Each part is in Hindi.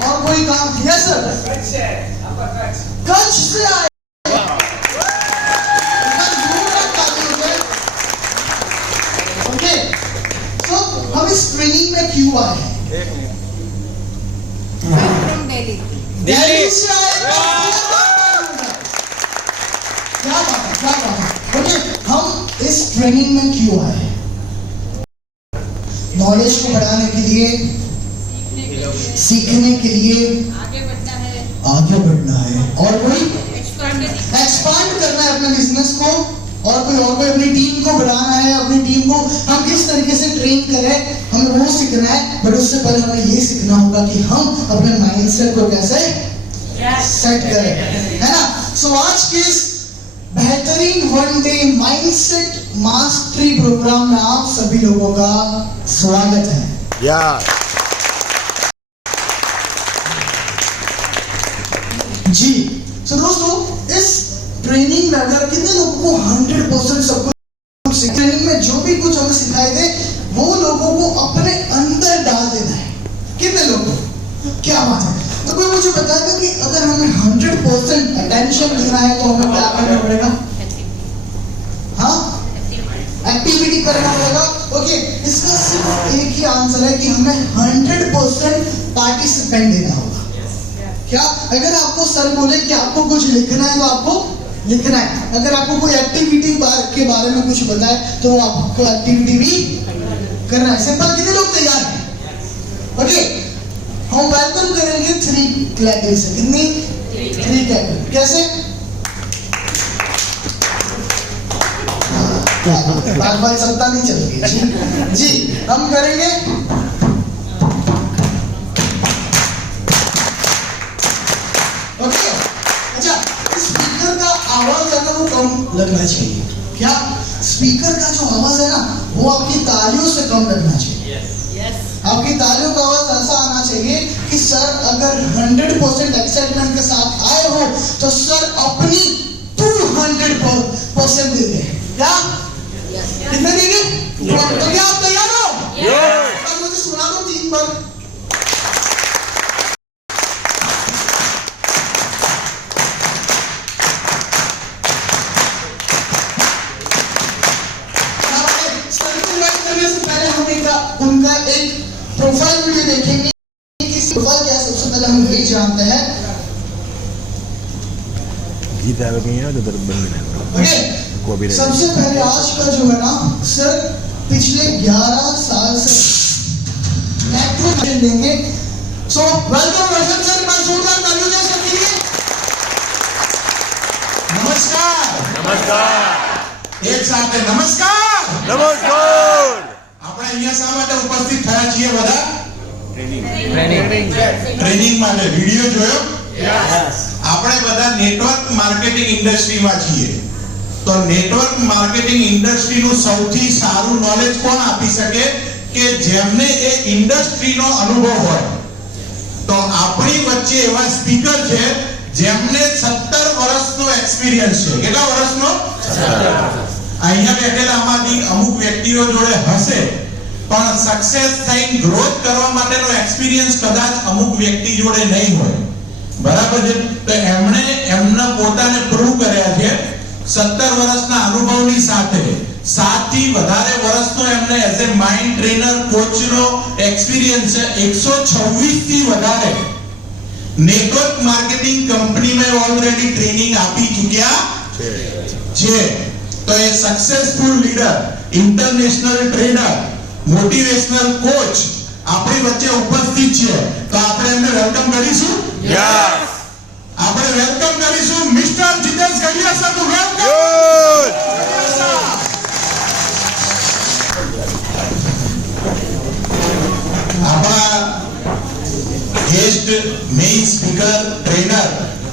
और कोई काम? यस सर, कच्छ से आए। ओके, तो हम इस ट्रेनिंग में क्यों आए हैं? दिल्ली से आए। क्या बात है, क्या बात है। ओके, हम इस ट्रेनिंग में क्यों आए हैं? नॉलेज को बढ़ाने के लिए, सीखने के लिए, आगे बढ़ना है और कोई एक्सपांड करना है अपने बिजनेस को, और कोई अपनी टीम को बढ़ाना है। अपनी टीम को हम किस तरीके से ट्रेन करें, हमें वो सीखना है। बट उससे पहले हमें ये सीखना होगा कि हम अपने माइंडसेट को कैसे सेट करें, है ना। सो आज के इस बेहतरीन one day mindset mastery programme में आप सभी लोगों का स्वागत है। जी, तो दोस्तों इस ट्रेनिंग में अगर कितने लोगों को 100% सब कुछ ट्रेनिंग में जो भी कुछ हमें सिखाए थे वो लोगों को अपने अंदर डाल देना है? कितने लोगों? क्या बात है। तो कोई मुझे बताएगा कि अगर हमें 100% अटेंशन देना है तो हमें क्या करना पड़ेगा? हाँ, एक्टिविटी करना पड़ेगा। ओके, इसका सिर्फ एक ही आंसर है कि हमें 100% पार्टिसिपेंट देना होगा। क्या? अगर आपको सर बोले कि आपको कुछ लिखना है तो आपको लिखना है। अगर आपको कोई एक्टिविटी के बारे में कुछ बताए तो आपको एक्टिविटी भी करना है। सिंपल। कितने लोग तैयार हैं? ओके, हम वेलकम करेंगे 3 क्लैपिंग से। कितनी? 3 क्लैपिंग। कैसे? बात सत्ता नहीं चल रही जी, हम करेंगे। ओके, अच्छा, स्पीकर का आवाज है ना वो कम लगना चाहिए। क्या? स्पीकर का जो आवाज है ना वो आपकी तालियों से कम लगना चाहिए। आपकी तालियों का आवाज ऐसा आना चाहिए कि सर अगर 100% एक्साइटमेंट के साथ आए हो तो सर अपनी 200% दे दें। क्या? कितने देंगे? तो क्या आप तैयार हो? मुझे सुना दो 3 बार। उनका एक प्रोफाइल वीडियो देखेंगे कि प्रोफाइल क्या है। सबसे पहले हम ये जानते हैं। सबसे पहले आज का जो है ना सर पिछले 11 साल से लेंगे। सो वेलकम वर्षन सर, जोरदार तालियों से सबके लिए। नमस्कार। एक साथ है नमस्कार। આપણે અહીંયા શા માટે ઉપસ્થિત થયા છીએ બધા? ટ્રેનિંગ માટે। વિડિયો જોયો? આપણે બધા નેટવર્ક માર્કેટિંગ ઇન્ડસ્ટ્રીમાં છીએ। તો નેટવર્ક માર્કેટિંગ ઇન્ડસ્ટ્રીનું સૌથી સારું નોલેજ કોણ આપી શકે કે જેમને એ ઇન્ડસ્ટ્રીનો અનુભવ હોય। તો આપણી વચ્ચે એવા સ્પીકર છે જેમને 17 વર્ષનો એક્સપિરિયન્સ છે। કેટલા વર્ષનો? 17। અહીંયા બેઠેલા આમાંથી અમુક વ્યક્તિઓ જોડે હશે પણ સક્સેસ થઈને ગ્રોથ કરવા માટેનો એક્સપિરિયન્સ કદાચ અમુક વ્યક્તિ જોડે નહીં હોય। બરાબર છે? તો એમણે એમના પોતાને પ્રૂવ કર્યા છે 17 વર્ષના અનુભવની સાથે 7 થી વધારે વર્ષનો એમને એઝ એ માઇન્ડ ટ્રેનર કોચનો એક્સપિરિયન્સ છે। 126 થી વધારે નેટવર્ક માર્કેટિંગ કંપનીમાં ઓલરેડી ટ્રેનિંગ આપી ચૂક્યા છે। तो ये successful leader, international trainer, motivational coach अपनी वच्चे उपस्थित छे। तो આપણે એમને વેલકમ કરીશું। યસ, આપણે વેલકમ કરીશું મિસ્ટર જીતેશ ગઢિયા સર નું વેલકમ। આપણા गेस्ट मेन स्पीकर ट्रेनर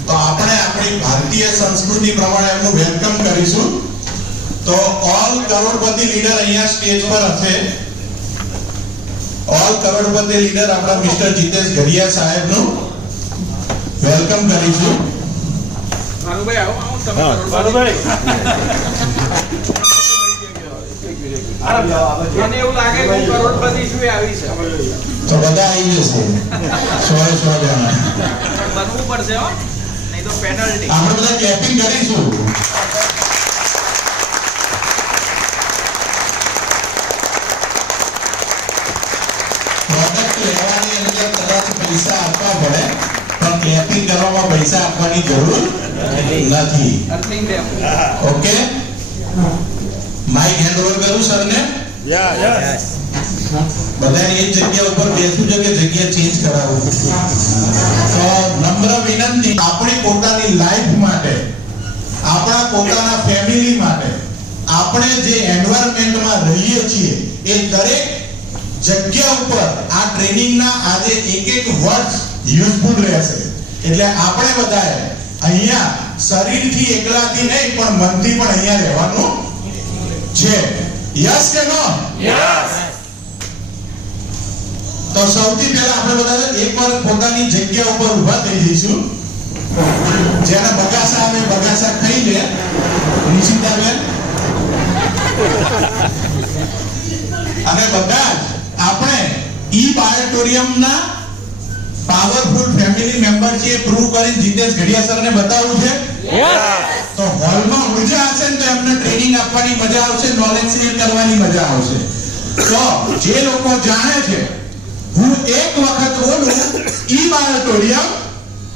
तो આપણે આપણી ભારતીય સંસ્કૃતિ પ્રમાણે એમનું વેલકમ કરીશું। तो ऑल करोड़पति लीडर અહીંયા સ્ટેજ પર હશે। ऑल करोड़पति लीडर આપણા મિસ્ટર જીતેશ ગઢિયા સાહેબનું વેલકમ કરીશું। ભાનુભાઈ આવો તમે ભાનુભાઈ મને એવું લાગે કે કરોડપતિ શું આવી છે તો બધા આવી જશે 100 જણા। પડશે હો, નહીં તો પેનલ્ટી. આપણે બધા ક્લેપિંગ કરીશું. પ્રોડક્ટ લેવાની અંદર કદાચ પૈસા આપવા પડે, પણ ક્લેપિંગ કરવામાં પૈસા આપવાની જરૂર નથી. અર્થિંગ દે. ઓકે, માઇક હેન્ડ ઓવર કરું સરને. યસ. બધાને એ જગ્યા ઉપર બેસવું છે કે જગ્યા ચેન્જ કરાવવું? તો નમ્ર વિનંતી, આપણી પોતાની લાઈફ માટે, આપણા પોતાના ફેમિલી માટે, આપણે જે એન્વાયરમેન્ટમાં રહીએ છીએ એ દરેક જગ્યા ઉપર આ ટ્રેનિંગના આજે એક વર્ડ યુઝફુલ રહેશે. એટલે આપણે બધાએ અહીંયા શરીરથી એકલાથી નહીં પણ મનથી પણ અહીંયા રહેવાનું છે. યસ કે નો? યસ. તો સૌથી પહેલા આપણે બધા એકવાર પોતાની જગ્યા ઉપર ઊભા થઈ જઈશું. જેના બગાસા આવે બગાસા ખાઈ લે. નિશિતાબેન અને બધા આપણે ઈ બાયોટોરિયમના પાવરફુલ ફેમિલી મેમ્બર છે પ્રૂવ કરી જીતેશ ઘડિયા સરને બતાવવું છે. તો હોલમાં ઉર્જા હશે ને તો એમને ટ્રેનિંગ આપવાની મજા આવશે, નોલેજ શેર કરવાની મજા આવશે. તો જે લોકો જાણે છે, હું એક વખત બોલું ઈ બાયોટોરિયમ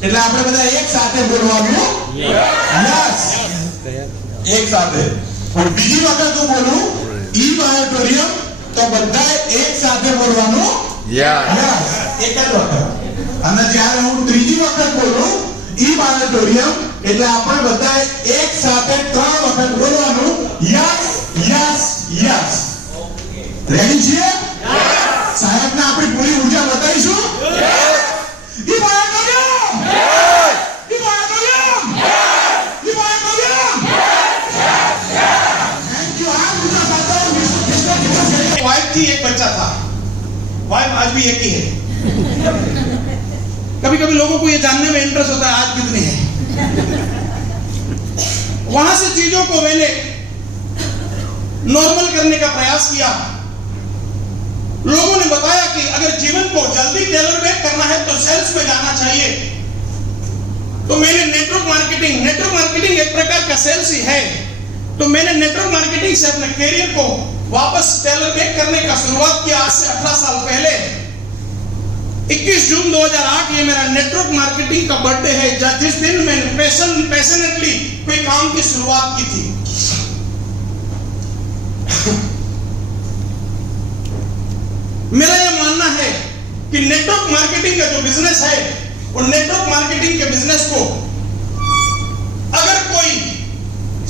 એટલે આપણે બધા એક સાથે બોલવાનું. યસ, એક સાથે. બીજી વખત હું બોલું ઈ બાયોટોરિયમ તો બધા એક સાથે બોલવાનું. યસ, એક જ વખત. અને જ્યારે હું ત્રીજી વખત બોલું ઈ બાયોટોરિયમ એટલે આપણે બધા એક સાથે 3 વખત બોલવાનું. Yes yes yes. રેડી છીએ? સાહેબને આપણી પૂરી ઉર્જા બતાવીશું. ઈ બાયોટોરિયમ, ઈ બાયોટોરિયમ, ઈ બાયોટોરિયમ. Thank you. आज उनका साथ वाइफ थी, एक बच्चा था. वाइफ आज भी एक ही है. कभी कभी लोगों को ये जानने में इंटरेस्ट होता है आज कितनी है. वहां से चीजों को मैंने नॉर्मल करने का प्रयास किया. लोगों ने बताया कि अगर जीवन को जल्दी टेलर मेड करना है तो सेल्स में जाना चाहिए. तो मैंने नेटवर्क मार्केटिंग एक प्रकार का सेल्स ही है. तो मैंने नेटवर्क मार्केटिंग से अपने करियर को वापस टेलर मेड करने का शुरुआत किया. आज से 18 साल पहले 21 जून 2008 ये मेरा नेटवर्क मार्केटिंग का बर्थडे है, जिस दिन मैंने पैशनेटली कोई काम की शुरुआत की थी. मेरा यह मानना है कि नेटवर्क मार्केटिंग का जो बिजनेस है वो नेटवर्क मार्केटिंग के बिजनेस को अगर कोई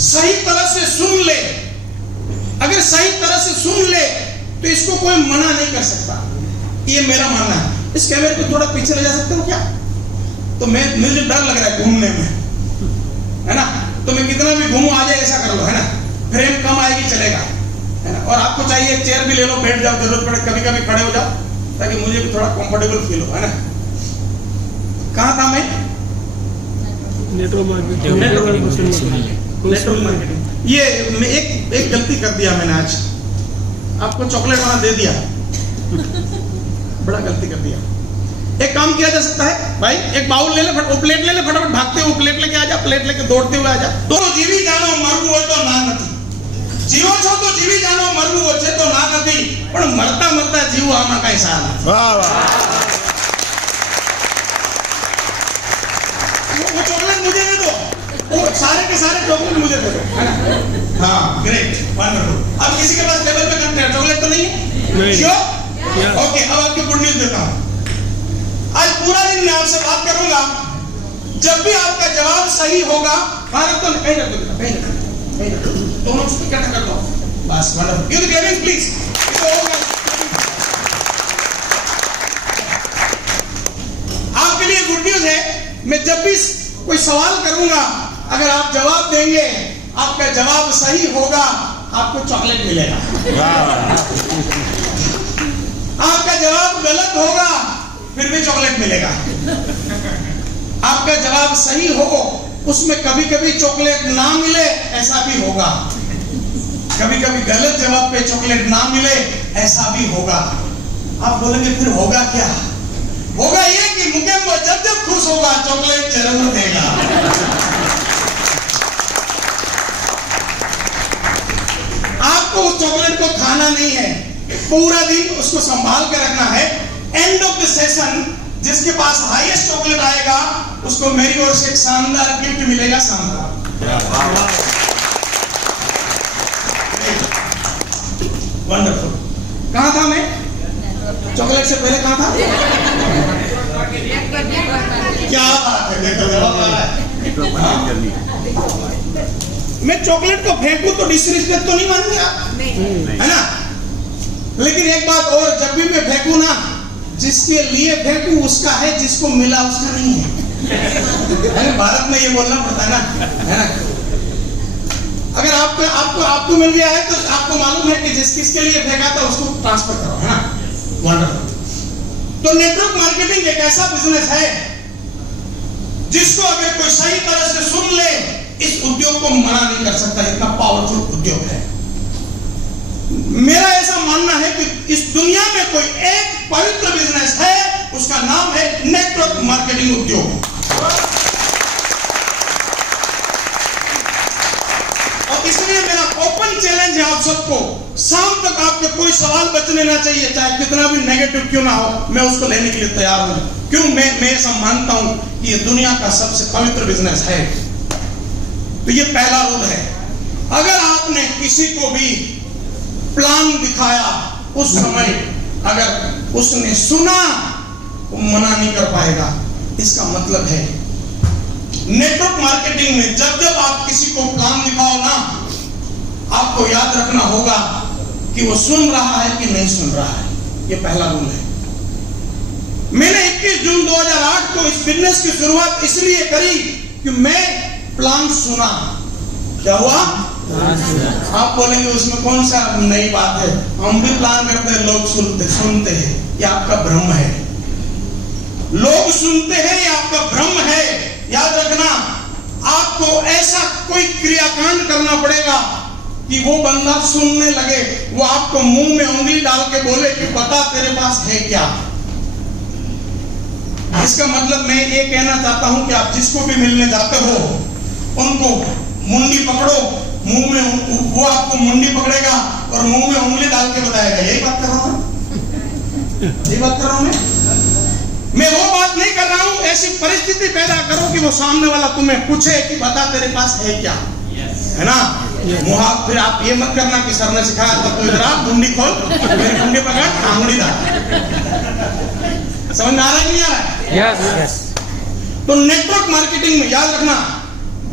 सही तरह से सुन ले, तो इसको कोई मना नहीं कर सकता. ये मेरा मानना है. इस कैमरे को थोड़ा पीछे ले जा सकते हो क्या? तो मुझे डर लग रहा है घूमने में, है ना. तो मैं कितना भी घूमूं आ जाए ऐसा कर लो, है ना. फ्रेम कम आएगी चलेगा, है ना. और आपको चाहिए एक चेयर भी ले लो, बैठ जाओ, जरूरत पड़े कभी कभी खड़े हो जाओ ताकि मुझे भी थोड़ा कंफर्टेबल फील हो, है ना. कहाँ था मैं? Network marketing. ये मैं एक गलती कर दिया मैंने आज. आपको चॉकलेट वाला दे दिया, बड़ा गलती कर दिया. एक काम किया जा सकता है भाई, एक बाउल ले ले, वो प्लेट ले ले, फटाफट भागते हुए प्लेट लेके आ जा, प्लेट लेके दौड़ते हुए आ जा. तो जीवी जानो मरવું હોય તો ના નથી. જીવો છો તો જીવી જાનો, મરવું છે તો ના નથી. પણ મરતા મરતા જીવો આમાં કાઈ સાર નથી. વાહ વાહ. वो चॉकलेट मुझे दे दो, वो सारे के सारे चॉकलेट मुझे दे दो, है ना. हाँ, ग्रेट, वंडरफुल. अब किसी के पास टेबल पे चॉकलेट तो नहीं है? श्योर? ओके, अब आपको गुड न्यूज देता हूँ. आज पूरा दिन मैं आपसे बात करूंगा. जब भी आपका जवाब सही होगा, भारत को कहीं रख दो, दोनों को इकट्ठा कर दो. बस wonderful. Give the clapping please. आपके लिए गुड न्यूज है. मैं जब भी कोई सवाल करूंगा, अगर आप जवाब देंगे, आपका जवाब सही होगा, आपको चॉकलेट मिलेगा. आपका जवाब गलत होगा, फिर भी चॉकलेट मिलेगा. आपका जवाब सही हो, उसमें कभी कभी चॉकलेट ना मिले, ऐसा भी होगा. कभी कभी गलत जवाब पे चॉकलेट ना मिले, ऐसा भी होगा. आप बोलेंगे फिर होगा क्या? होगा ये कि मुकेश जब जब खुश होगा चॉकलेट जरूर देगा। आपको उस चॉकलेट को खाना नहीं है, पूरा दिन उसको संभाल के रखना है। एंड ऑफ द सेशन जिसके पास हाईएस्ट चॉकलेट आएगा उसको मेरी ओर से एक शानदार गिफ्ट मिलेगा। शानदार, वंडरफुल। कहाँ था मैं? चॉकलेट से पहले कहाँ था? क्या बात है, देखो जवाब आ रहा है। मैं चॉकलेट को फेंकूं तो डिसरिस्पेक्ट तो नहीं मानेंगे आप, है ना? लेकिन एक बात और, जब भी मैं फेंकूं ना, जिसके लिए फेंकूं उसका है, जिसको मिला उसका नहीं है। भारत में ये बोलना पड़ता है ना, है ना? अगर आपको मिल गया है तो आपको मालूम है कि किसके लिए फेंका था उसको ट्रांसफर करो, है ना? वंडरफुल। तो नेटवर्क मार्केटिंग एक ऐसा बिजनेस है जिसको अगर कोई सही तरह से सुन ले, इस उद्योग को मना नहीं कर सकता। इतना पावरफुल उद्योग है। मेरा ऐसा मानना है कि इस दुनिया में कोई एक पवित्र बिजनेस है, उसका नाम है नेटवर्क मार्केटिंग उद्योग। और इसलिए मेरा ओपन चैलेंज है आप सबको, शाम तक आपके कोई सवाल बचने ना चाहिए, चाहे कितना भी नेगेटिव क्यों ना हो, मैं उसको लेने के लिए तैयार हूं। क्यों? मैं ऐसा मानता हूं कि ये दुनिया का सबसे पवित्र बिजनेस है। तो ये पहला रूल है। अगर आपने किसी को भी प्लान दिखाया, उस समय अगर उसने सुना तो मना नहीं कर पाएगा। इसका मतलब है नेटवर्क मार्केटिंग में जब आप किसी को प्लान दिखाओ ना, आपको याद रखना होगा कि वो सुन रहा है कि नहीं सुन रहा है। ये पहला रूल है। मैंने 21 जून 2008 को इस बिजनेस की शुरुआत इसलिए करी कि मैं प्लान सुना। क्या हुआ? आप बोलेंगे उसमें कौन सा नई बात है, हम भी प्लान करते हैं, लोग सुनते हैं। ये आपका भ्रम है। लोग सुनते हैं, ये आपका भ्रम है। याद रखना, आपको ऐसा कोई क्रियाकांड करना पड़ेगा कि वो बंदा सुनने लगे, वो आपको मुंह में उंगली डाल के बोले कि बता तेरे पास है क्या। इसका मतलब मैं ये कहना चाहता हूं कि आप जिसको भी मिलने जाते हो उनको मुंडी पकड़ो, मुंह में वो आपको मुंडी पकड़ेगा और मुंह में उंगली डाल के बताएगा। यही बात कर रहा हूं, यही बात कर रहा हूं मैं वो बात नहीं कर रहा हूं। ऐसी परिस्थिति पैदा करो कि वो सामने वाला तुम्हें पूछे कि बता तेरे पास है क्या, है ना? फिर आप ये मत करना कि सर ने सिखाया तो इधर आप मुंडी खोल, मेरी मुंडी पकड़, आंगुली डाल। समझ में आ रहा है कि नहीं आ रहा है? यस। तो नेटवर्क मार्केटिंग में याद रखना,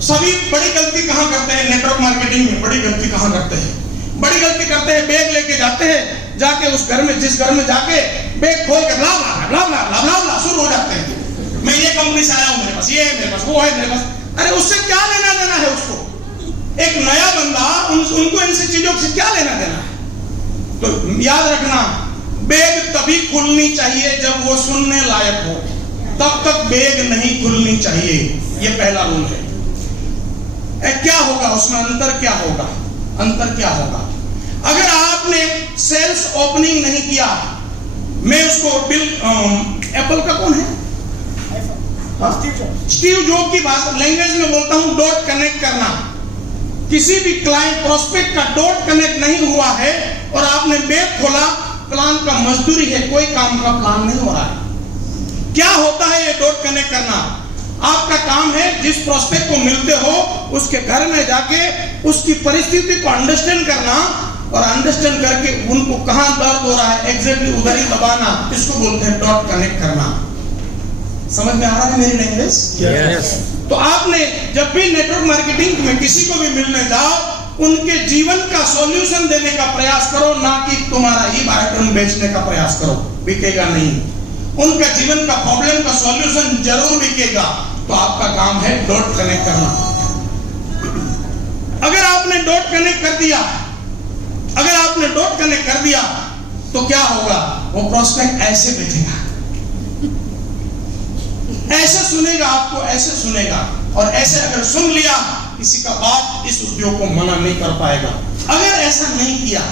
सभी बड़ी गलती कहां करते हैं? नेटवर्क मार्केटिंग में बड़ी गलती कहां करते हैं? बड़ी गलती करते हैं, बैग लेके जाते हैं, जाके उस घर में, जिस घर में जाके बैग खोल के ब्ला शुरू हो जाते हैं। मैं ये कंपनी से आया हूं, मेरे पास ये है, मेरे पास वो है, मेरे पास। अरे उससे क्या लेना देना है उसको? एक नया बंदा, उनको इनसे चीजों से क्या लेना देना है? तो याद रखना, बैग तभी खुलनी चाहिए जब वो सुनने लायक हो, तब तक बैग नहीं खुलनी चाहिए। ये पहला रूल है। क्या होगा उसमें? अंतर क्या होगा? अंतर क्या होगा? अगर आपने सेल्स ओपनिंग नहीं किया, मैं उसको एप्पल का कौन है? स्टीव जॉब की लैंग्वेज में बोलता हूं, डॉट कनेक्ट करना। किसी भी क्लाइंट प्रोस्पेक्ट का डॉट कनेक्ट नहीं हुआ है और आपने बैग खोला, प्लान का मजदूरी है, कोई काम का प्लान नहीं हो रहा है। क्या होता है ये डॉट कनेक्ट करना? आपका काम है जिस प्रोस्पेक्ट को मिलते हो उसके घर में जाके उसकी परिस्थिति को अंडरस्टैंड करना और अंडरस्टैंड करके उनको कहां दर्द हो रहा है एग्जैक्टली उधर ही दबाना। इसको बोलते हैं डॉट कनेक्ट करना। समझ में आ रहा है मेरी लैंग्वेज? यस। तो आपने जब भी नेटवर्क मार्केटिंग में किसी को भी मिलने जाओ, उनके जीवन का सॉल्यूशन देने का प्रयास करो, ना कि तुम्हारा ही आइटम बेचने का प्रयास करो। बिकेगा नहीं। उनका जीवन का प्रॉब्लम का सॉल्यूशन जरूर बिकेगा। तो आपका काम है डॉट कनेक्ट करना। अगर आपने डॉट कनेक्ट कर दिया, तो क्या होगा? वो प्रोस्पेक्ट ऐसे बेचेगा, ऐसे सुनेगा, आपको ऐसे सुनेगा, और ऐसे अगर सुन लिया, किसी का बाप इस उद्योग को मना नहीं कर पाएगा। अगर ऐसा नहीं किया,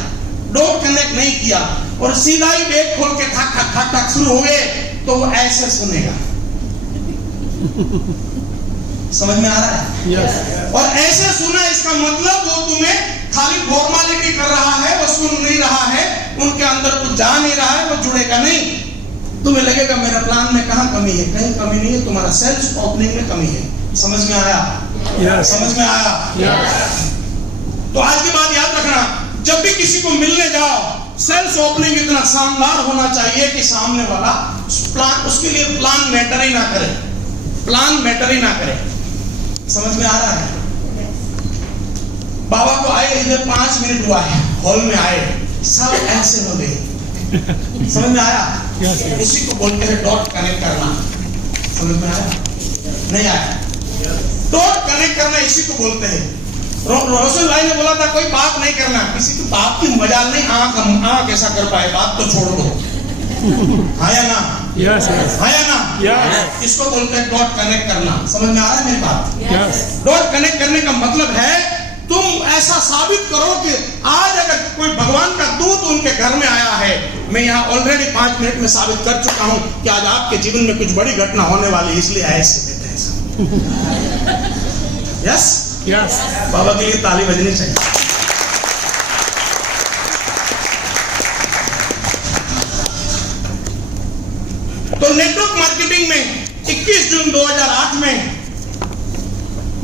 डॉट कनेक्ट नहीं किया और सीधा ही बैग खोल के ठाक ठाक ठाक ठाक शुरू हो गए, तो वो ऐसे सुनेगा। समझ में आ रहा है? Yes. और ऐसे सुना इसका मतलब वो तुम्हें खाली फॉर्मेलिटी कर रहा है, वो सुन नहीं रहा है, उनके अंदर कुछ जा नहीं रहा है, वो जुड़ेगा नहीं। तुम्हें लगेगा मेरा प्लान में कहाँ कमी है, कहीं कमी नहीं है, तुम्हारा सेल्स ओपनिंग में कमी है। समझ में आया? Yes. समझ में आया? Yes. तो आज की बात याद रखना, जब भी किसी को मिलने जाओ, सेल्स ओपनिंग इतना शानदार होना चाहिए कि सामने वाला प्लान, उसके लिए प्लान मैटर ही ना करे, प्लान मैटर ही ना करे। समझ में आ रहा है? बाबा को आए इधर 5 मिनट हुआ है, हॉल में आए, सब ऐसे हो गए। समझ में आया? Yes, yes. इसी को बोलते हैं डॉट कनेक्ट करना। समझ में आया? नहीं आया? डॉट कनेक्ट करना इसी को बोलते हैं। रसूल भाई ने बोला था कोई बात नहीं करना, किसी की बात की मजाल नहीं, आंख ऐसा कर पाए, बात तो छोड़ दो। हाँ या ना? Yes, yes. हाँ या ना? Yes. इसको बोलते हैं डॉट कनेक्ट करना। समझ में आ रहा है मेरी बात? Yes. डॉट कनेक्ट करने का मतलब है तुम ऐसा साबित करो कि आज अगर कोई भगवान का दूत उनके घर में आया है, मैं यहाँ ऑलरेडी 5 मिनट में साबित कर चुका हूँ कि आज आपके जीवन में कुछ बड़ी घटना होने वाली है, इसलिए ऐसे देते हैं। यस? Yes. बाबा के लिए ताली बजनी चाहिए। तो नेटवर्क मार्केटिंग में 21 जून 2008 में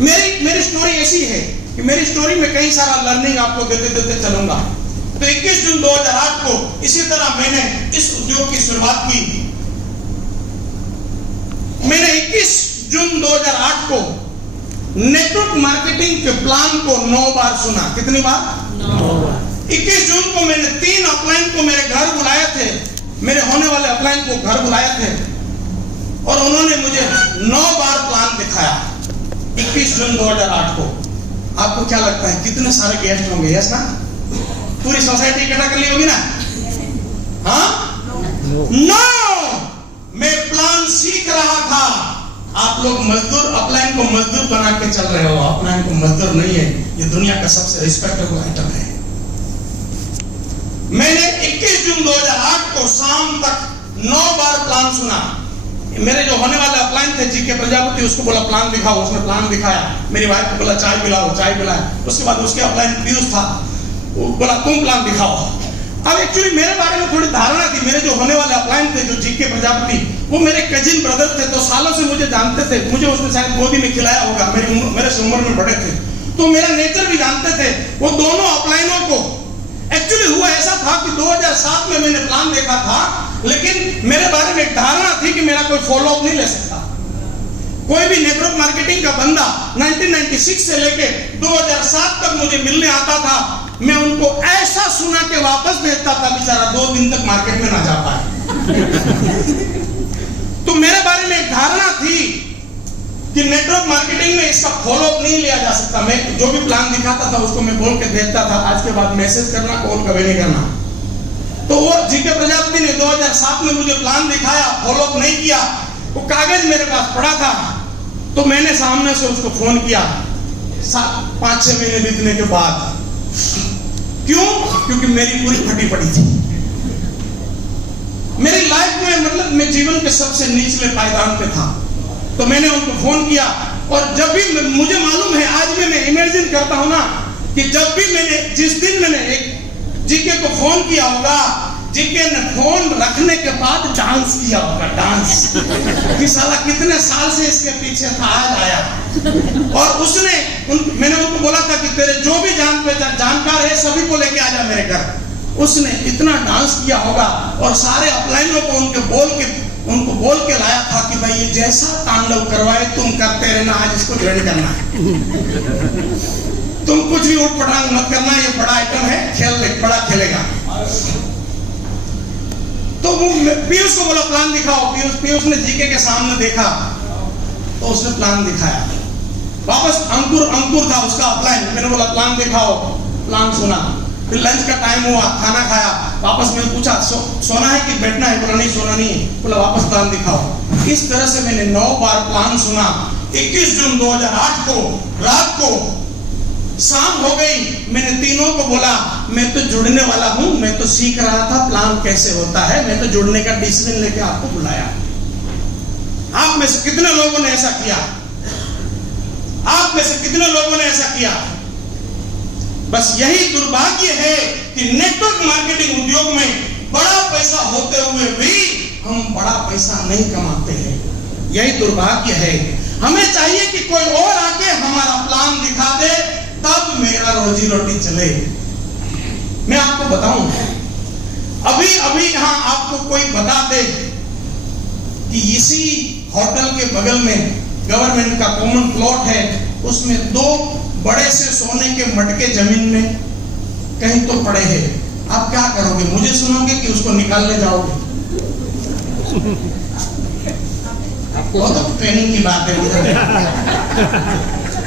मेरी स्टोरी ऐसी है कि मेरी स्टोरी में कई सारा लर्निंग आपको देते देते चलूंगा। तो 21 जून 2008 को इसी तरह मैंने इस उद्योग की शुरुआत की। मैंने 21 जून 2008 को नेटवर्क मार्केटिंग के प्लान को 9 बार सुना। कितनी बार? 9 बार। 21 जून को मैंने 3 अपलाइन को मेरे घर बुलाए थे, मेरे होने वाले अपलाइन को घर बुलाए थे और उन्होंने मुझे 9 बार प्लान दिखाया। 21 जून 2008 को। आपको क्या लगता है कितने सारे गेस्ट होंगे? यस ना? पूरी सोसाइटी इकट्ठा कर ली होगी ना? हाँ? नो! मैं प्लान सीख रहा था। आप लोग मजदूर अपलाइन को मजदूर बना के चल रहे हो। अपलाइन को मजदूर नहीं है, ये दुनिया का सबसे रिस्पेक्टेबल आइटम है। मैंने 21 जून 2008 को शाम तक 9 बार प्लान सुना। मेरे जो होने वाले अपलाइन थे जीके प्रजापति, उसको बोला प्लान दिखाओ, उसने प्लान दिखाया। मेरी वाइफ को बोला चाय पिलाओ, चाय पिलाया। उसके बाद उसके अपलाइन पीयूष था, वो बोला तुम प्लान दिखाओ। अब एक्चुअली मेरे बारे में थोड़ी धारणा थी, मेरे जो होने वाले अपलाइन थे जो जीके प्रजापति, वो मेरे कजिन ब्रदर थे, तो सालों से मुझे जानते थे। मुझे उसने शायद गोदी में खिलाया होगा, मेरे से उम्र में बड़े थे, तो मेरा नेचर भी जानते थे। वो दोनों अपलाइनों को एक्चुअली हुआ ऐसा था कि 2007 में मैंने प्लान देखा था, लेकिन मेरे बारे में एक धारणा थी कि मेरा कोई फॉलो अप नहीं ले सकता। कोई भी नेटवर्क मार्केटिंग का बंदा 1996 से लेके 2007 तक मुझे मिलने आता था, मैं उनको ऐसा सुना के वापस भेजता था, बेचारा 2 दिन तक मार्केट में ना जा पाए। तो मेरे बारे में एक धारणा थी कि नेटवर्क मार्केटिंग में इसका फॉलो अप नहीं लिया जा सकता। मैं जो भी प्लान दिखाता था उसको मैं बोल के भेजता था, आज के बाद मैसेज करना, कॉल कभी नहीं करना। तो वो जीके प्रजापति ने 2007 में मुझे प्लान दिखाया, फॉलो अप नहीं किया। वो कागज मेरे पास पड़ा था, तो मैंने सामने से उसको फोन किया 5-6 महीने बीतने के बाद। क्यों? क्योंकि मेरी पूरी फटी पड़ी थी। मेरी लाइफ में मतलब मैं जीवन के सबसे निचले पायदान पे था। तो मैंने उनको फोन किया, और जब भी मुझे मालूम है, आज भी मैं इमेजिन करता हूं ना कि जब भी मैंने जिस दिन मैंने एक जीके को फोन किया होगा, जीके ने फोन रखने के बाद डांस किया होगा, डांस कि साला कितने साल से इसके पीछे था, आज आया। और उसने मैंने उनको बोला था कि तेरे जो भी जानकार है सभी को लेके आ जा मेरे घर। उसने इतना डांस किया होगा और सारे अपलाइनों को उनको बोल के लाया था कि भाई ये जैसा तांडव करवाए तुम करते रहना, आज इसको ज्वाइन करना है। तुम कुछ भी उठ पटांग मत करना, ये बड़ा आइटम है, बड़ा खेलेगा। तो वो पीयूष को बोला प्लान दिखाओ। पीयूष ने जीके के सामने देखा, तो उसने प्लान दिखाया। वापस अंकुर था उसका अपलाइन, मैंने बोला प्लान दिखाओ, प्लान सुना। फिर लंच का टाइम हुआ, खाना खाया, वापस मैंने पूछा सोना है कि बैठना है? बोला नहीं सोना नहीं है। बोला वापस प्लान दिखाओ। इस तरह से मैंने 9 बार प्लान सुना। 21 जून 2008 को रात को शाम हो गई, मैंने तीनों को बोला मैं तो जुड़ने वाला हूं, मैं तो सीख रहा था प्लान कैसे होता है, मैं तो जुड़ने का डिसीजन लेके आपको बुलाया। आप में से कितने लोगों ने ऐसा किया? आप में से कितने लोगों ने ऐसा किया? बस यही दुर्भाग्य है कि नेटवर्क मार्केटिंग उद्योग में बड़ा पैसा होते हुए भी हम बड़ा पैसा नहीं कमाते हैं। यही दुर्भाग्य है। हमें चाहिए कि कोई और आके हमारा प्लान दिखा दे, तब मेरा रोजी रोटी चले। मैं आपको बताऊं, अभी अभी यहां आपको कोई बता दे कि इसी होटल के बगल में गवर्नमेंट का कॉमन प्लॉट है, उसमें 2 बड़े से सोने के मटके जमीन में कहीं तो पड़े हैं, आप क्या करोगे? मुझे सुनोगे कि उसको निकालने जाओगे? वो तो ट्रेनिंग की बात है।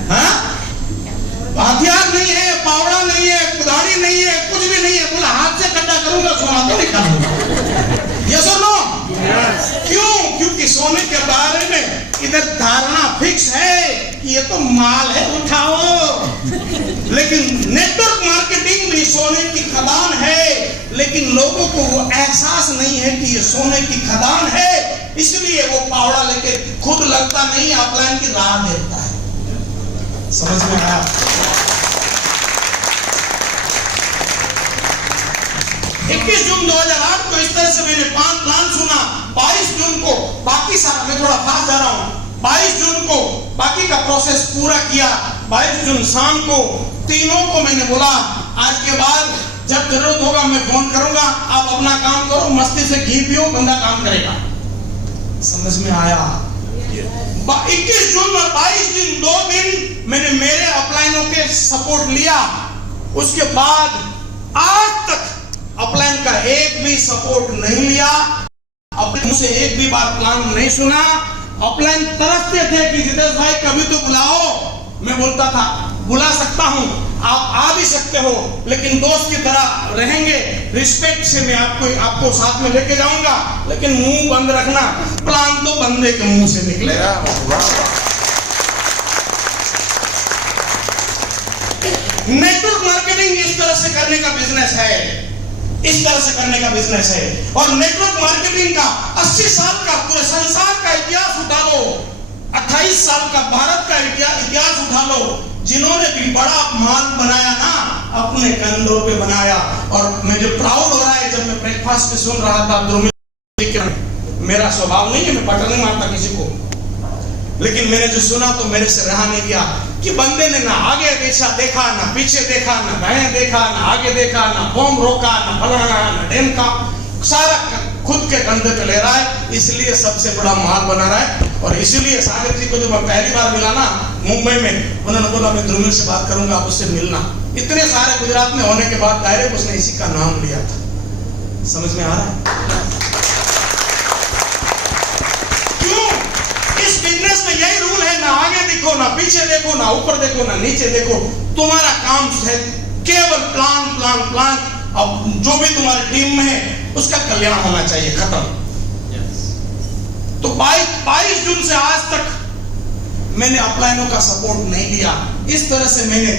हाँ, हथियार नहीं है, पावड़ा नहीं है, कुदाड़ी नहीं है, कुछ भी नहीं है, बोला हाथ से गड्ढा करूंगा, सोना तो निकालूंगा। यस और नो? क्यों? क्योंकि सोने के बारे में इधर धारणा फिक्स है कि ये तो माल है, उठाओ। लेकिन नेटवर्क मार्केटिंग में सोने की खदान है, लेकिन लोगों को वो एहसास नहीं है कि ये सोने की खदान है, इसलिए वो पावड़ा लेके खुद लगता नहीं, अपलाइन की राह देखता है। समझ में आया? 21 जून 2008 को इस तरह से मैंने 5 प्लान सुना। 22 जून को बाकी सारा, मैं थोड़ा फास्ट जा रहा हूं, 22 जून को बाकी का प्रोसेस पूरा किया। 22 जून शाम को तीनों को मैंने बोला, आज के बाद जब जरूरत होगा मैं फोन करूंगा, आप अपना काम करो, मस्ती से घी पियो, बंदा काम करेगा। समझ में आया? 21 जून और 22 दिन 2 दिन मैंने मेरे अपलाइनों के सपोर्ट लिया। उसके बाद आज तक अपलाइन का एक भी सपोर्ट नहीं लिया, अपने मुंह से एक भी बार प्लान नहीं सुना। अपलाइन तरसते थे कि जितेश भाई कभी तो बुलाओ। मैं बोलता था बुला सकता हूं, आप आ भी सकते हो, लेकिन दोस्त की तरह रहेंगे, रिस्पेक्ट से मैं आपको साथ में लेके जाऊंगा, लेकिन मुंह बंद रखना, प्लान तो बंदे के मुंह से निकलेगा। नेटवर्क मार्केटिंग इस तरह से करने का बिजनेस है, इस तरह से करने का बिजनेस है। और नेटवर्क मार्केटिंग का 80 साल का पूरे संसार का इतिहास उठा लो, 28 साल का भारत का इतिहास उठा लो, जिन्होंने भी बड़ा माल बनाया ना, अपने कंधों पे बनाया। और मुझे प्राउड हो रहा है, जब मैं ब्रेकफास्ट में सुन रहा था द्रोमी, मेरा स्वभाव नहीं है मैं बटन नहीं मारता किसी को, लेकिन मैंने जो सुना तो मेरे से रहा नहीं गया कि बंदे ने ना आगे देखा, ना पीछे देखा, ना दाएं देखा, ना आगे देखा, ना बम रोका, ना फलाना, ना डेम का, सारा खुद के कंधे पे ले रहा है, इसलिए सबसे बड़ा माल बना रहा है। और इसीलिए सागर जी को जो मैं पहली बार मिला ना मुंबई में, उन्होंने बोला मैं ध्रुवीर से बात करूंगा, आप उससे मिलना। इतने सारे गुजरात में होने के बाद डायरेक्ट उसने इसी का नाम लिया था। समझ में आ रहा है? इस बिजनेस में यही रूल है, ना आगे देखो, ना पीछे देखो, ना ऊपर देखो, ना नीचे देखो, तुम्हारा काम है केवल प्लान प्लान प्लान। अब जो भी तुम्हारी टीम में है उसका कल्याण होना चाहिए, खत्म। तो 22 जून से आज तक मैंने अपलाइनों का सपोर्ट नहीं लिया। इस तरह से मैंने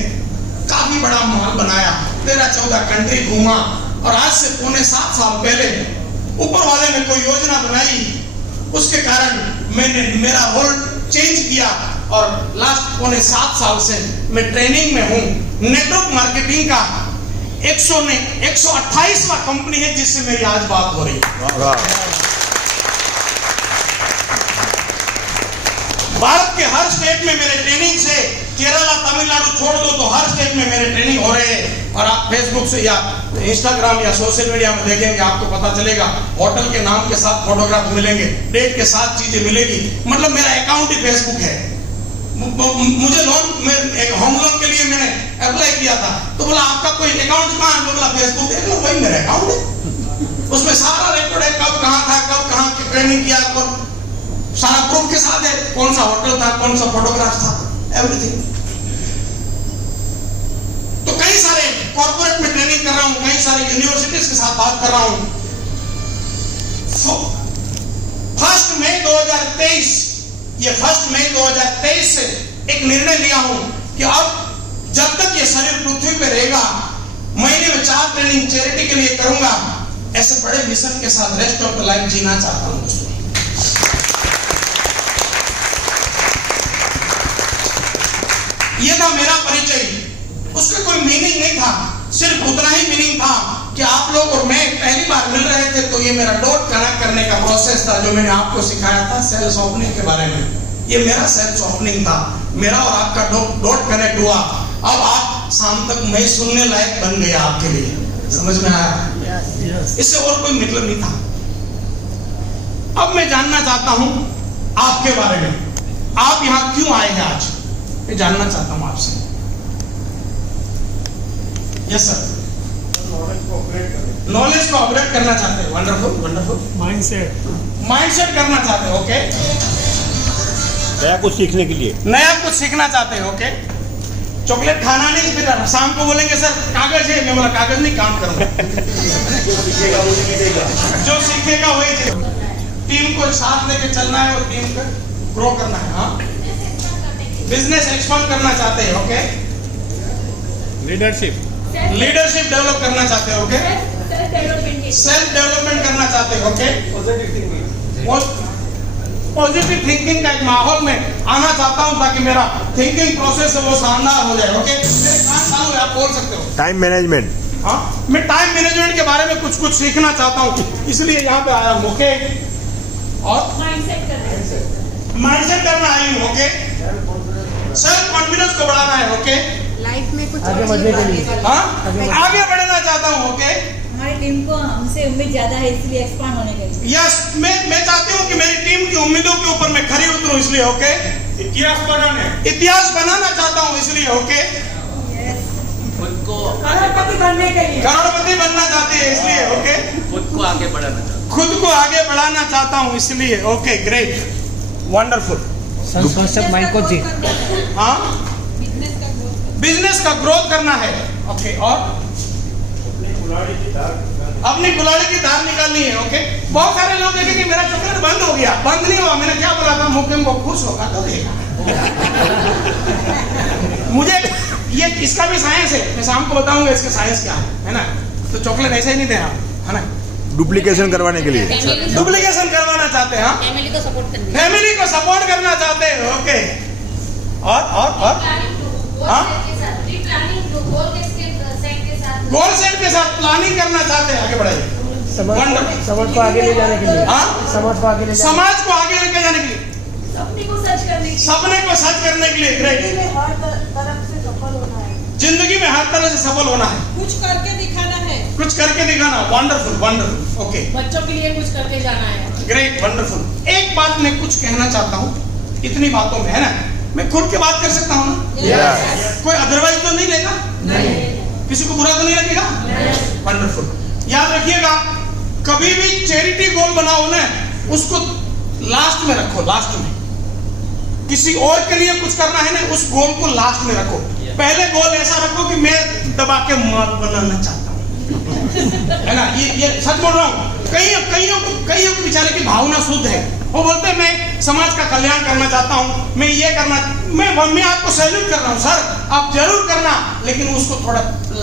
काफी बड़ा माल बनाया, 13-14 कंट्री घूमा, और आज से पौने 7 साल पहले ऊपर वाले ने कोई योजना बनाई, उसके कारण मैंने मेरा रोल चेंज किया, और लास्ट पौने 7 साल से मैं ट्रेनिंग में हूं। नेटवर्क मार्केटिंग का 128वां कंपनी है जिससे मेरी आज बात हो रही है। भारत के हर स्टेट में मेरे ट्रेनिंग से, केरला तमिलनाडु छोड़ दो तो हर स्टेट में मेरे ट्रेनिंग हो रहे हैं। और आप फेसबुक से या इंस्टाग्राम या सोशल मीडिया में देखेंगे, आपको पता चलेगा, होटल के नाम के साथ फोटोग्राफ मिलेंगे, डेट के साथ चीजें मिलेगी। मतलब मेरा अकाउंट ही फेसबुक है। मुझे लोन, एक होम लोन के लिए मैंने अप्लाई किया था, तो बोला आपका कोई अकाउंट कहाँ है? बोला फेसबुक। देख लो भाई, मेरा अकाउंट है, उसमें सारा रिकॉर्ड है, कब कहाँ था, कब कहाँ की ट्रेनिंग किया, सारा प्रूफ के साथ है, कौन सा होटल था, कौन सा फोटोग्राफ था, एवरीथिंग। तो कई सारे कॉर्पोरेट में ट्रेनिंग कर रहा हूं, कई सारे यूनिवर्सिटीज के साथ बात कर रहा हूं। 1 मई 2023, ये 1 मई 2023 से एक निर्णय लिया हूं कि अब जब तक ये शरीर पृथ्वी पे रहेगा, महीने में 4 ट्रेनिंग चैरिटी के लिए करूंगा। ऐसे बड़े मिशन के साथ रेस्ट ऑफ द लाइफ जीना चाहता हूं दोस्तों। ये था मेरा परिचय। उसका कोई मीनिंग नहीं था, सिर्फ उतना ही मीनिंग था कि आप लोग और मैं पहली बार मिल रहे थे, तो ये मेरा डॉट कनेक्ट करने का प्रोसेस था जो मैंने आपको सिखाया था सेल्स ओपनिंग के बारे में। ये मेरा सेल्स ओपनिंग था, मेरा और आपका डॉट कनेक्ट हुआ। अब आप शाम तक मैं सुनने लायक बन गया आपके लिए। समझ में आया? इससे और कोई मतलब नहीं था। अब मैं जानना चाहता हूं आपके बारे में, आप यहां क्यों आए हैं आज, ये जानना चाहता हूं आपसे। यस सर, नॉलेज को अपग्रेड करना चाहते हैं। Wonderful wonderful. माइंडसेट करना चाहते हैं। ओके, नया कुछ सीखने के लिए, नया कुछ सीखना चाहते हैं। ओके, चॉकलेट खाना नहीं, फिर शाम को बोलेंगे सर कागज है, मैं बोला कागज नहीं, काम करूंगा। जो सीखेगा वही। टीम को साथ लेके चलना है और टीम को ग्रो करना है। हाँ, बिजनेस एक्सपांड करना चाहते हैं। ओके, लीडरशिप डेवलप करना चाहते हैं। ओके, सेल्फ डेवलपमेंट करना चाहते हैं। ओके, पॉजिटिव थिंकिंग का एक माहौल में आना चाहता हूं ताकि मेरा थिंकिंग प्रोसेस है वो शानदार हो जाए। ओके, मेरे कान चालू है, आप बोल सकते हो। Time management. हाँ, मैं टाइम मैनेजमेंट के बारे में कुछ सीखना चाहता हूँ, इसलिए यहाँ पे आया। ओके, और माइंडसेट करना आई हूँ। ओके, सेल्फ कॉन्फिडेंस को बढ़ाना है। ओके, लाइफ में कुछ आगे बढ़ने के लिए। हाँ, आगे बढ़ना चाहता हूँ। ओके, हमारी टीम को हमसे उम्मीद ज्यादा है, इसलिए एक्सपांड होने के लिए। यस, मैं चाहती हूँ कि मेरी टीम की उम्मीदों के ऊपर मैं खरी उतरूं, इसलिए। ओके, इतिहास बनाना चाहता हूँ, इसलिए। ओके, खुद को करोड़पति बनने के लिए। करोड़पति बनना चाहती है, इसलिए। ओके, खुद को आगे बढ़ाना चाहता हूं। खुद को आगे बढ़ाना चाहता हूँ, इसलिए। Okay, great, wonderful. माइंड को जी। हाँ, बिजनेस का ग्रोथ करना है। ओके, और अपनी कुल्हाड़ी की धार निकालनी है। ओके, बहुत सारे लोग देखेंगे मेरा चॉकलेट बंद हो गया, बंद नहीं हुआ। मैंने क्या बोला था, मुख्य को खुश होगा तो देगा। मुझे ये इसका भी साइंस है, मैं शाम को बताऊंगा इसका साइंस क्या है ना। तो चॉकलेट ऐसे ही नहीं देना है ना, डुप्लीकेशन करवाने के लिए, डुप्लीकेशन करवाना चाहते हैं। हाँ, फैमिली को सपोर्ट करने। फैमिली को सपोर्ट करना चाहते हैं। ओके, और गोल सेट के साथ प्लानिंग करना चाहते हैं। आगे बढ़ाइए। समाज को आगे ले जाने के लिए। हाँ? समाज को आगे ले जाने समाज को आगे लेके जाने के लिए, सपने को सच करने के लिए। सपने को सच करने के लिए। ग्रेट, हर तरफ से सफल होना है। जिंदगी में हर तरह से सफल होना है, कुछ करके दिखाना है, कुछ करके दिखाना। Wonderful wonderful. ओके, बच्चों के लिए कुछ करके जाना है। Great, wonderful. एक बात मैं कुछ कहना चाहता हूँ इतनी बातों में, है ना। मैं खुल के बात कर सकता हूँ ना? Yes. कोई अदरवाइज तो नहीं लेगा? नहीं। किसी को बुरा तो नहीं लगेगा? वंडरफुल। याद रखिएगा, कभी भी चैरिटी गोल बनाओ ना, उसको लास्ट में रखो। लास्ट में किसी और के लिए कुछ करना है ना, उस गोल को लास्ट में रखो। पहले गोल ऐसा रखो कि मैं दबा के माल बनाना चाहता हूँ, है ना। ये सच बोल रहा हूँ। कईयों को बेचारे की भावना शुद्ध है, वो बोलते हैं मैं समाज का कल्याण करना चाहता हूँ, मैं ये करना। मैं आपको सैल्यूट कर रहा हूँ सर, आप जरूर करना, लेकिन उसको थोड़ा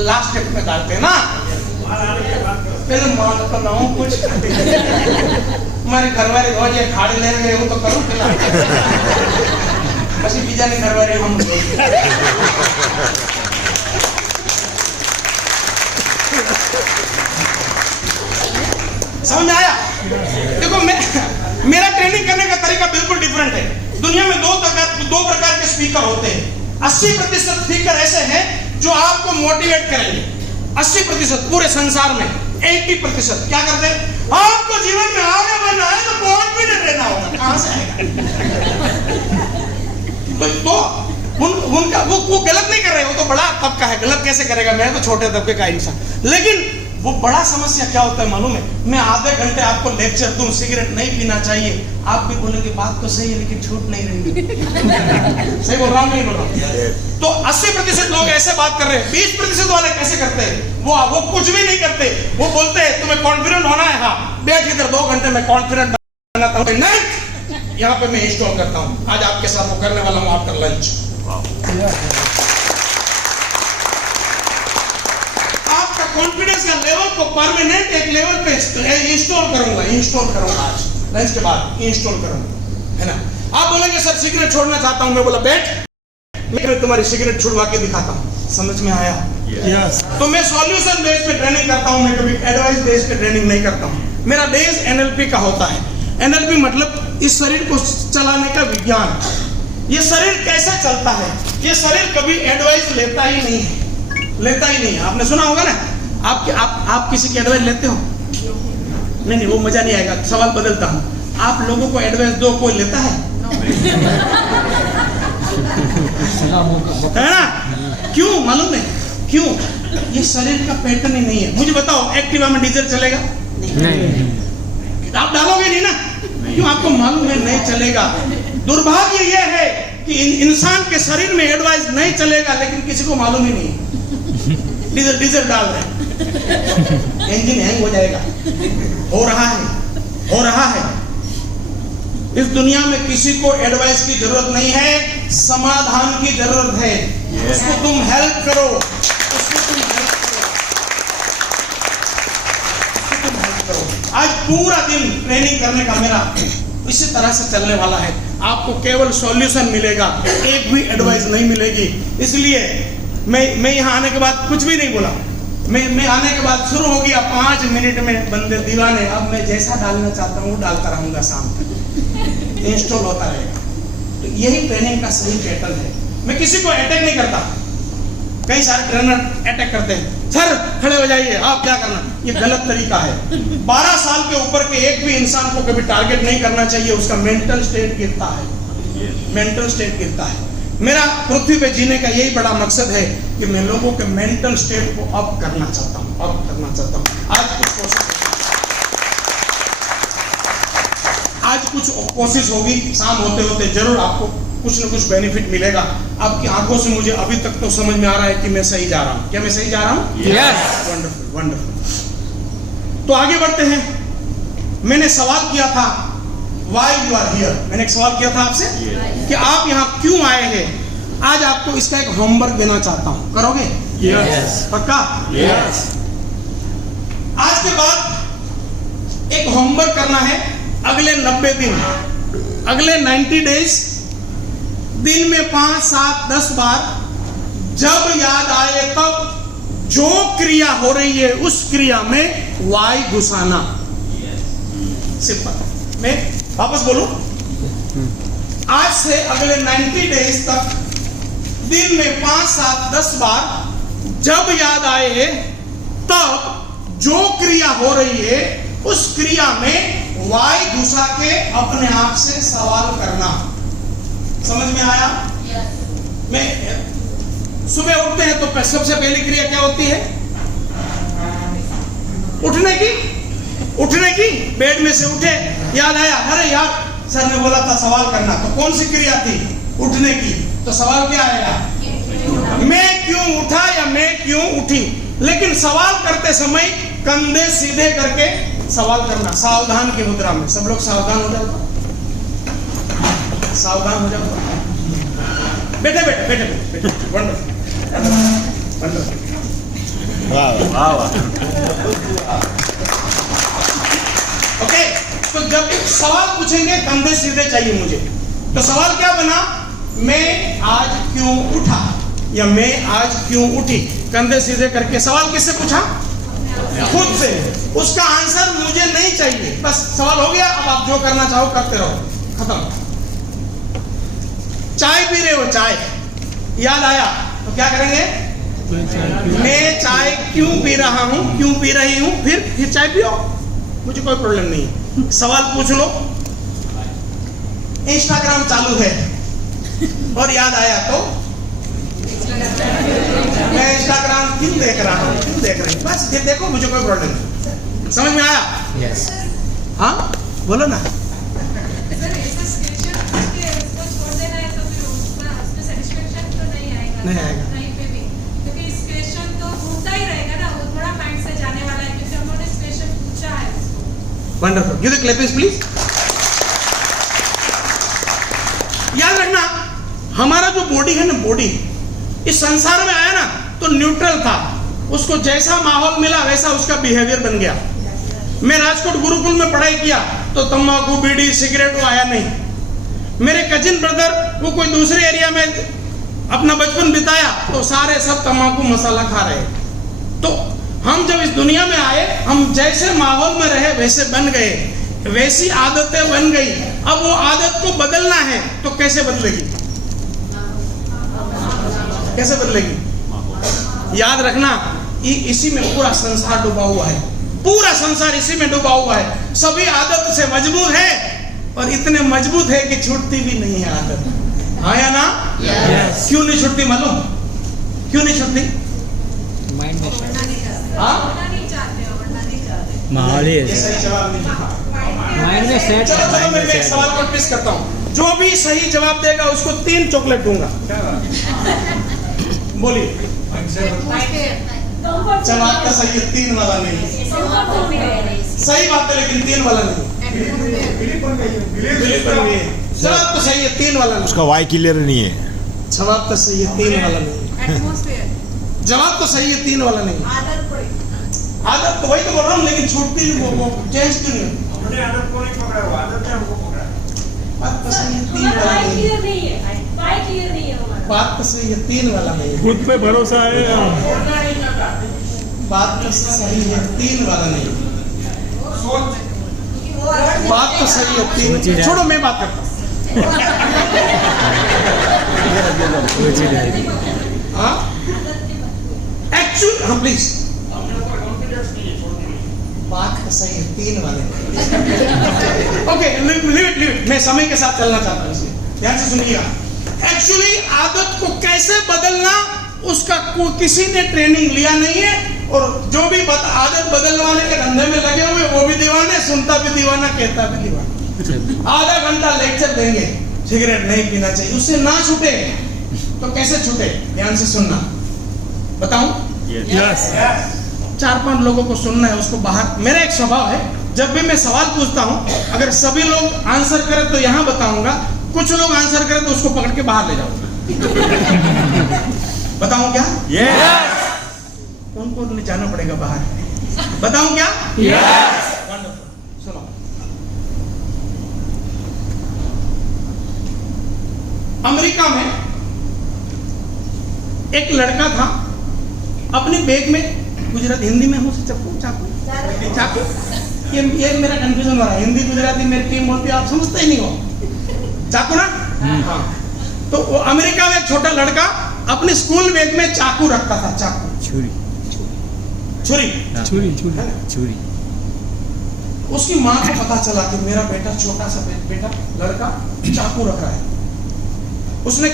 लास्ट स्टेप में डालते हैं ना। पहले मान तो लाऊं कुछ, हमारे घर वाले रोज ये खाड़े ले गए, वो तो करूँ खिला પછી બીજાની ઘરવાળી हम समझ में आया? देखो, मेरा ट्रेनिंग करने का तरीका बिल्कुल डिफरेंट है। दुनिया में दो प्रकार के स्पीकर होते हैं। 80% स्पीकर ऐसे हैं जो आपको मोटिवेट करेंगे, 80% पूरे संसार में। 80% क्या करते हैं, आपको जीवन में आगे बढ़ना है तो कॉन्फिडेंट रहना होगा। कहां से आएगा? तो उनका वो गलत नहीं कर रहे, वो तो बड़ा तबका है, गलत कैसे करेगा, मैं तो छोटे तबके का इंसान। लेकिन वो बड़ा समस्या क्या होता है मालूम है? मैं आधे घंटे आपको लेक्चर दूं, सिगरेट नहीं पीना चाहिए, आप भी बोलेंगे बात तो सही है लेकिन छूट नहीं रही। सही बोल रहा हूं, नहीं बोल रहा हूं? तो 80% लोग ऐसे बात कर रहे हैं। 20% वाले कैसे करते हैं? वो कुछ भी नहीं करते, वो बोलते हैं तुम्हें कॉन्फिडेंट होना है, हाँ बैठ इधर 2 घंटे में कॉन्फिडेंट बनाता हूं। नहीं, यहाँ पे मैं इंस्टॉल करता हूँ, आज आपके साथ वो करने वाला हूँ आफ्टर लंच। आपका कॉन्फिडेंस का लेवल को परमानेंट एक लेवल पे इंस्टॉल करूंगा आज लंच के बाद इंस्टॉल करूंगा, है ना। आप बोलेंगे सर सिगरेट छोड़ना चाहता हूं, मैं बोला बैठ मैं तुम्हारी सिगरेट छुड़वा के दिखाता हूँ। समझ में आया? यस तो मैं सॉल्यूशन बेस पे ट्रेनिंग करता हूँ, मैं कभी एडवाइस बेस पे ट्रेनिंग नहीं करता हूँ। मेरा बेस एनएलपी का होता है। एनएलपी मतलब इस शरीर को चलाने का विज्ञान। ये शरीर कैसा चलता है, ये शरीर कभी एडवाइस लेता ही नहीं है, लेता ही नहीं है। आपने सुना होगा ना, आप किसी की एडवाइस लेते हो? नहीं, वो मजा नहीं आएगा। सवाल बदलता हूँ, आप लोगों को एडवाइस दो, कोई लेता है? है ना? क्यों मालूम है? क्यों? ये शरीर का पैटर्न ही नहीं है। मुझे बताओ, एक्टिवा में डीजल चलेगा? नहीं। आप डालोगे नहीं ना? क्यों? आपको मालूम है नहीं चलेगा। दुर्भाग्य यह है कि इंसान के शरीर में एडवाइस नहीं चलेगा, लेकिन किसी को मालूम ही नहीं। डीजल डाल रहे हैं, इंजन हैंग हो जाएगा। हो रहा है। इस दुनिया में किसी को एडवाइस की जरूरत नहीं है, समाधान की जरूरत है। उसको तुम हेल्प करो, आज पूरा दिन ट्रेनिंग करने का मेरा इसी तरह से चलने वाला है। आपको केवल सॉल्यूशन मिलेगा, एक भी एडवाइस नहीं मिलेगी। इसलिए मैं यहाँ आने के बाद कुछ भी नहीं बोला। मैं आने के बाद शुरू हो गया 5 मिनट में बंदे दीवाने। अब मैं जैसा डालना चाहता हूँ डालता रहूंगा, शाम तक इंस्टॉल होता रहेगा। तो यही ट्रेनिंग का सही पैटर्न है। मैं किसी को अटैक नहीं करता। कई सारे ट्रेनर अटैक करते हैं, सर खड़े हो जाइए, आप क्या करना। ये गलत तरीका है। 12 साल के ऊपर के एक भी इंसान को कभी टारगेट नहीं करना चाहिए। उसका मेंटल स्टेट गिरता है, मेंटल स्टेट गिरता है। मेरा पृथ्वी पे जीने का यही बड़ा मकसद है कि मैं लोगों के मेंटल स्टेट को अप करना चाहता हूँ, अप करना चाहता हूँ। आज कुछ कोशिश होगी, शाम होते होते जरूर आपको कुछ न कुछ बेनिफिट मिलेगा। आपकी आंखों से मुझे अभी तक तो समझ में आ रहा है कि मैं सही जा रहा हूँ। क्या मैं सही जा रहा हूँ? यस। Wonderful, wonderful. तो आगे बढ़ते हैं। मैंने सवाल किया था, व्हाई यू आर हियर। मैंने एक सवाल किया था आपसे कि आप यहाँ क्यों आए हैं। आज आपको इसका एक होमवर्क देना चाहता हूँ, करोगे? यस। पक्का? यस। आज के बाद एक होमवर्क करना है। अगले 90 दिन, अगले 90 डेज, दिन में 5, 7, 10 बार जब याद आए तब जो क्रिया हो रही है उस क्रिया में वाई घुसाना। सिंपल। मैं वापस बोलूं, आज से अगले 90 डेज तक दिन में 5, 7, 10 बार जब याद आए तब जो क्रिया हो रही है उस क्रिया में वाई घुसा के अपने आप से सवाल करना। समझ में आया? मैं सुबह उठते हैं तो सबसे पहली क्रिया क्या होती है? उठने की। बेड में से उठे, याद आया, अरे यार सर ने बोला था सवाल करना, तो कौन सी क्रिया थी? उठने की। तो सवाल क्या आएगा? मैं क्यों उठा या मैं क्यों उठी। लेकिन सवाल करते समय कंधे सीधे करके सवाल करना, सावधान की मुद्रा में। सब लोग सावधान हो जाओ, सावधान हो जाओ। बैठे। Wonderful, wonderful. ओके, तो जब सवाल पूछेंगे कंधे सीधे चाहिए मुझे। तो सवाल क्या बना? मैं आज क्यों उठा या मैं आज क्यों उठी। कंधे सीधे करके सवाल किससे पूछा? खुद से। उसका आंसर मुझे नहीं चाहिए। बस सवाल हो गया। अब आप जो करना चाहो करते रहो, खत्म। चाय पी रहे हो, चाय याद आया तो क्या करेंगे? मैं चाय क्यों पी रहा हूं, क्यों पी रही हूं, फिर चाय पियो, मुझे कोई प्रॉब्लम नहीं है। सवाल पूछ लो। इंस्टाग्राम चालू है और याद आया तो मैं इंस्टाग्राम क्यों देख रहा हूँ, क्यों देख रही हूँ, बस ये देखो, मुझे कोई प्रॉब्लम नहीं। समझ में आया? यस। हाँ बोलो ना। नहीं आएगा। क्योंकि स्पेशल तो घूमता ही रहेगा ना, वो थोड़ा माइंड से जाने वाला है, क्योंकि हमने स्पेशल पूछा है उसको। Wonderful, give the claps please. याद रखना, हमारा जो बॉडी है ना, बॉडी इस संसार में आया ना तो न्यूट्रल था। उसको जैसा माहौल मिला वैसा उसका बिहेवियर बन गया। मैं राजकोट गुरुकुल में पढ़ाई किया तो तंबाकू, बीड़ी, सिगरेट वो आया नहीं। मेरे कजिन ब्रदर वो कोई दूसरे एरिया में अपना बचपन बिताया तो सारे सब तम्बाकू मसाला खा रहे। तो हम जब इस दुनिया में आए, हम जैसे माहौल में रहे वैसे बन गए, वैसी आदतें बन गई। अब वो आदत को बदलना है तो कैसे बदलेगी? कैसे बदलेगी? याद रखना, इसी में पूरा संसार डूबा हुआ है, पूरा संसार इसी में डूबा हुआ है। सभी आदत से मजबूत है और इतने मजबूत है कि छूटती भी नहीं है आदत। हाँ या ना? Yes. क्यों नहीं छूटती मालूम? क्यों नहीं छूटती? माइंड में हाँ? वरना नहीं चाहते हो, वरना नहीं चाहते। माहौल ही ये ऐसा सही जवाब नहीं था। माइंड में सेट चलो चलो, मैं एक सवाल को ट्विस्ट करता हूँ। जो भी सही जवाब देगा उसको 3 चॉकलेट दूंगा। बोलिए। जवाब तो सही है, 3 वाला नहीं। सही बात है लेकिन 3 वाला नहीं। जवाब तो सही है, 3 वाला नहीं। उसका वाई क्लियर नहीं है। जवाब तो सही है, 3 वाला नहीं। एटमॉस्फेयर, जवाब तो सही है, 3 वाला नहीं। आदत तो वही तो बोल रहा हूँ, लेकिन छूटती नहीं, वो चेंज क्यों नहीं? बात तो सही है, 3 वाला नहीं। बात तो सही है, 3 वाला नहीं। खुद पे भरोसा है। बात तो सही है, 3 वाला नहीं। बात तो सही है, 3। छोड़ो, मैं बात करता हूँ। हाँ, एक्चुअल, हाँ प्लीज। बात तो सही है, 3 वाले। Okay, live it. मैं समय के साथ चलना चाहता हूँ, इसलिए ध्यान से सुनिएगा। एक्चुअली आदत को कैसे बदलना, उसका किसी ने ट्रेनिंग लिया नहीं है। और जो भी आदत बदलवाने के धंधे में लगे हुए वो भी दीवाने, सुनता भी दीवाना, कहता भी दीवाना। आधा घंटा लेक्चर देंगे, सिगरेट नहीं पीना चाहिए, उससे ना छूटे तो कैसे छूटे? ध्यान से सुनना, बताऊं? यस 4-5 लोगों को सुनना है, उसको बाहर। मेरा एक स्वभाव है, जब भी मैं सवाल पूछता हूं, अगर सभी लोग आंसर करें तो यहां बताऊंगा, कुछ लोग आंसर करें तो उसको पकड़ के बाहर ले जाऊंगा। बताऊं क्या? यस उनको ले जाना पड़ेगा बाहर। बताऊं क्या? Yes wonderful. सुनो, अमेरिका में एक लड़का था, अपने बैग में, गुजरात हिंदी में हो, चाकू। ये मेरा कंफ्यूजन हो रहा है, हिंदी गुजराती मेरी टीम बोलती है, आप समझते ही नहीं हो। चाकू ना? हाँ। तो वो अमेरिका में एक छोटा लड़का अपने स्कूल बैग में चाकू रखता था। चाकू, छुरी। उसकी माँ को पता चला कि मेरा बेटा, छोटा सा बेटा लड़का चाकू रख रहा है। उसने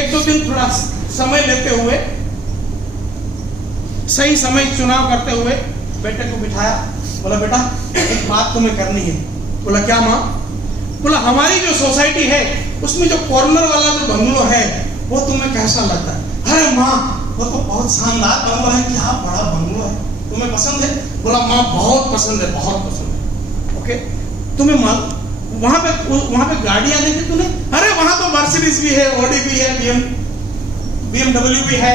1-2 दिन थोड़ा समय लेते हुए, सही समय चुनाव करते हुए बेटे को बिठाया। बोला, बेटा एक बात तुम्हें करनी है। बोला, क्या माँ? बोला, हमारी जो सोसाइटी है उसमें जो कॉर्नर वाला जो बंगलो है वो तुम्हें कैसा लगता है? अरे माँ, वो तो बहुत शानदार बंगलो है, क्या बड़ा बंगलो है, तुम्हें पसंद है? बोला, माँ बहुत पसंद है, बहुत पसंद है। ओके, तुम्हें वहां पे गाड़ियां देखी तूने? अरे वहां तो मर्सिडीज भी है, ऑडी भी है, BMW भी है,